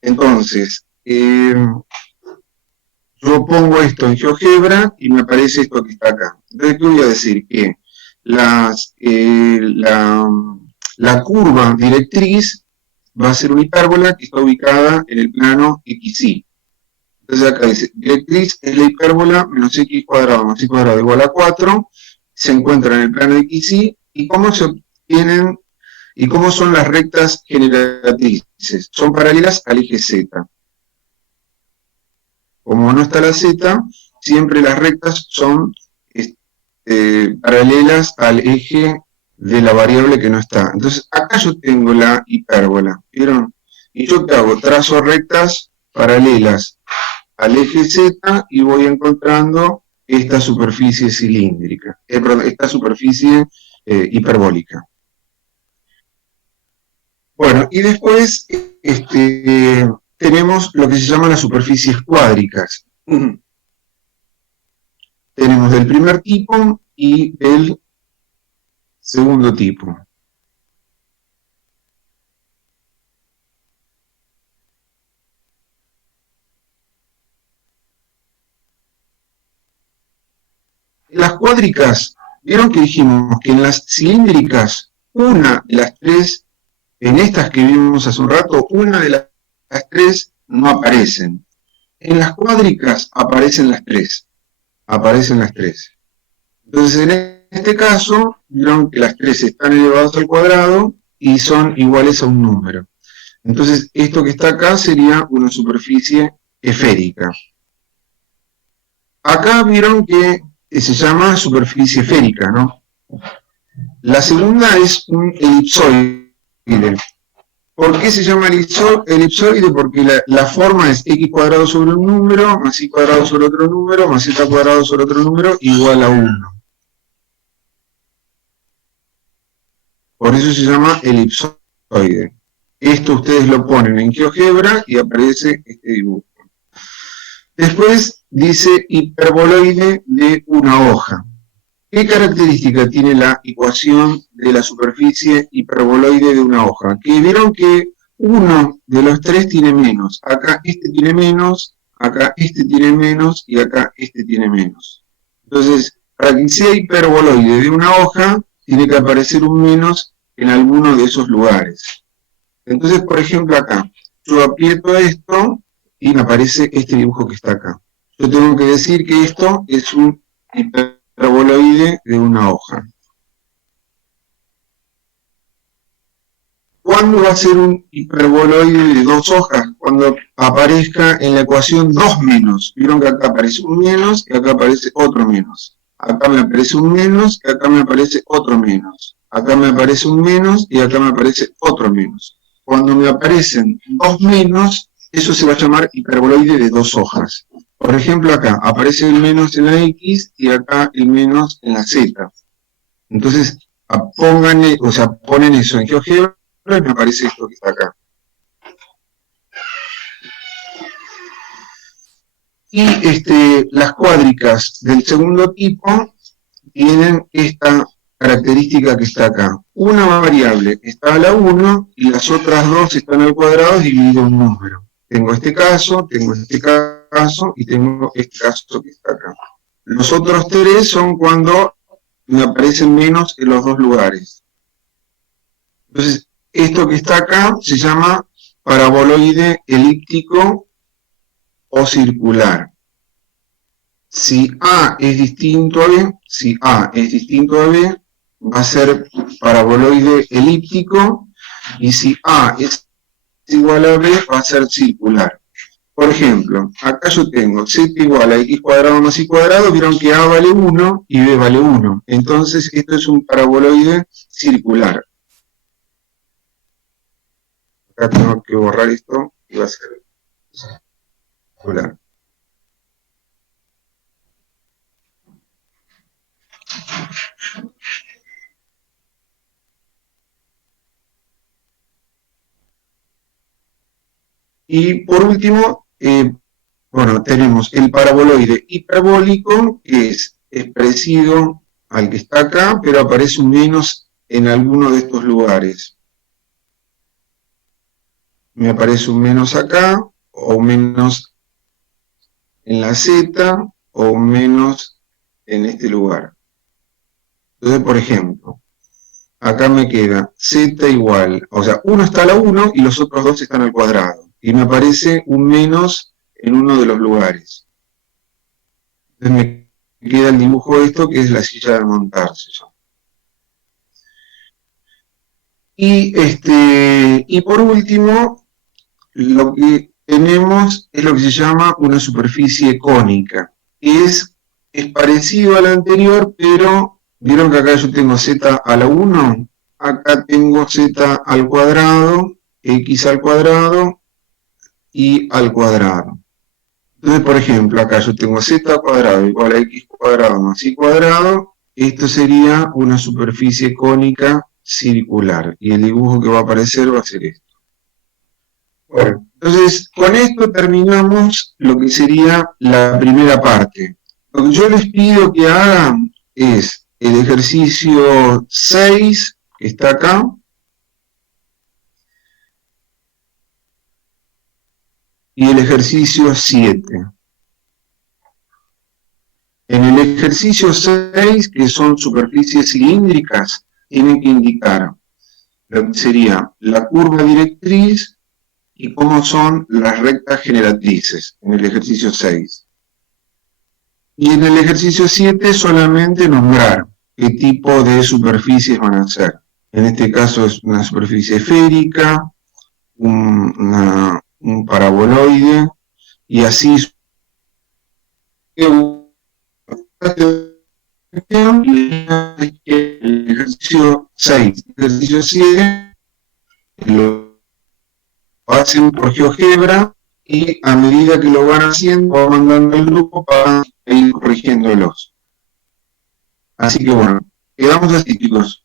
Entonces, yo pongo esto en GeoGebra y me aparece esto que está acá. Entonces, ¿qué voy a decir? Que la curva directriz va a ser una hipérbola que está ubicada en el plano XY. Entonces acá dice, directriz es la hipérbola menos x cuadrado más y cuadrado igual a 4, se encuentra en el plano XY, y cómo se obtienen, y cómo son las rectas generatrices. Son paralelas al eje Z. Como no está la Z, siempre las rectas son paralelas al eje de la variable que no está. Entonces acá yo tengo la hipérbola, ¿vieron? Y yo ¿qué hago? Trazo rectas paralelas al eje Z y voy encontrando esta superficie cilíndrica, perdón, esta superficie hiperbólica. Bueno, y después tenemos lo que se llaman las superficies cuádricas. Tenemos del primer tipo y del segundo tipo. Las cuádricas, vieron que dijimos que en las cilíndricas, una de las tres, en estas que vimos hace un rato, una de las tres no aparecen. En las cuádricas aparecen las tres. Aparecen las tres. Entonces, en este caso, vieron que las tres están elevadas al cuadrado y son iguales a un número. Entonces, esto que está acá sería una superficie esférica. Acá vieron que se llama superficie esférica, ¿no? La segunda es un elipsoide. ¿Por qué se llama elipsoide? Porque la forma es x cuadrado sobre un número, más y cuadrado sobre otro número, más z cuadrado sobre otro número, igual a 1. Por eso se llama elipsoide. Esto ustedes lo ponen en GeoGebra y aparece este dibujo. Después dice hiperboloide de una hoja. ¿Qué característica tiene la ecuación de la superficie hiperboloide de una hoja? Que vieron que uno de los tres tiene menos. Acá este tiene menos, acá este tiene menos y acá este tiene menos. Entonces, para que sea hiperboloide de una hoja, tiene que aparecer un menos en alguno de esos lugares. Entonces, por ejemplo, acá, yo aprieto esto y me aparece este dibujo que está acá. Yo tengo que decir que esto es un hiperboloide de una hoja. ¿Cuándo va a ser un hiperboloide de dos hojas? Cuando aparezca en la ecuación dos menos. Vieron que acá aparece un menos y acá aparece otro menos. Acá me aparece un menos y acá me aparece otro menos. Acá me aparece un menos y acá me aparece otro menos. Cuando me aparecen dos menos, eso se va a llamar hiperboloide de dos hojas. Por ejemplo, acá aparece el menos en la X y acá el menos en la Z. Entonces, ponen eso en GeoGebra y me aparece esto que está acá. Y las cuádricas del segundo tipo tienen esta característica que está acá. Una variable está a la 1 y las otras dos están al cuadrado dividido en un número. Tengo este caso y tengo este caso que está acá. Los otros tres son cuando me aparecen menos en los dos lugares. Entonces, esto que está acá se llama paraboloide elíptico o circular. Si A es distinto a B, va a ser paraboloide elíptico, y si A es igual a B, va a ser circular. Por ejemplo, acá yo tengo z igual a x cuadrado más y cuadrado, vieron que A vale 1 y B vale 1. Entonces, esto es un paraboloide circular. Acá tengo que borrar esto y va a ser circular. Y por último, bueno, tenemos el paraboloide hiperbólico, que es parecido al que está acá, pero aparece un menos en alguno de estos lugares. Me aparece un menos acá, o un menos en la Z, o un menos en este lugar. Entonces, por ejemplo, acá me queda Z igual, o sea, 1 está a la 1 y los otros 2 están al cuadrado. Y me aparece un menos en uno de los lugares. Entonces me queda el dibujo de esto, que es la silla de montarse. Y por último, lo que tenemos es lo que se llama una superficie cónica. Es parecido a la anterior, pero vieron que acá yo tengo z a la 1, acá tengo z al cuadrado, x al cuadrado y al cuadrado. Entonces, por ejemplo, acá yo tengo z cuadrado igual a x cuadrado más y cuadrado. Esto sería una superficie cónica circular. Y el dibujo que va a aparecer va a ser esto. Bueno, entonces, con esto terminamos lo que sería la primera parte. Lo que yo les pido que hagan es el ejercicio 6, que está acá, y el ejercicio 7. En el ejercicio 6, que son superficies cilíndricas, tienen que indicar lo que sería la curva directriz y cómo son las rectas generatrices, en el ejercicio 6. Y en el ejercicio 7 solamente nombrar qué tipo de superficies van a ser. En este caso es una superficie esférica, un paraboloide, y así el ejercicio 6, el ejercicio 7 lo hacen por GeoGebra, y a medida que lo van haciendo, van mandando el grupo para ir corrigiéndolos. Así que bueno, quedamos así, chicos.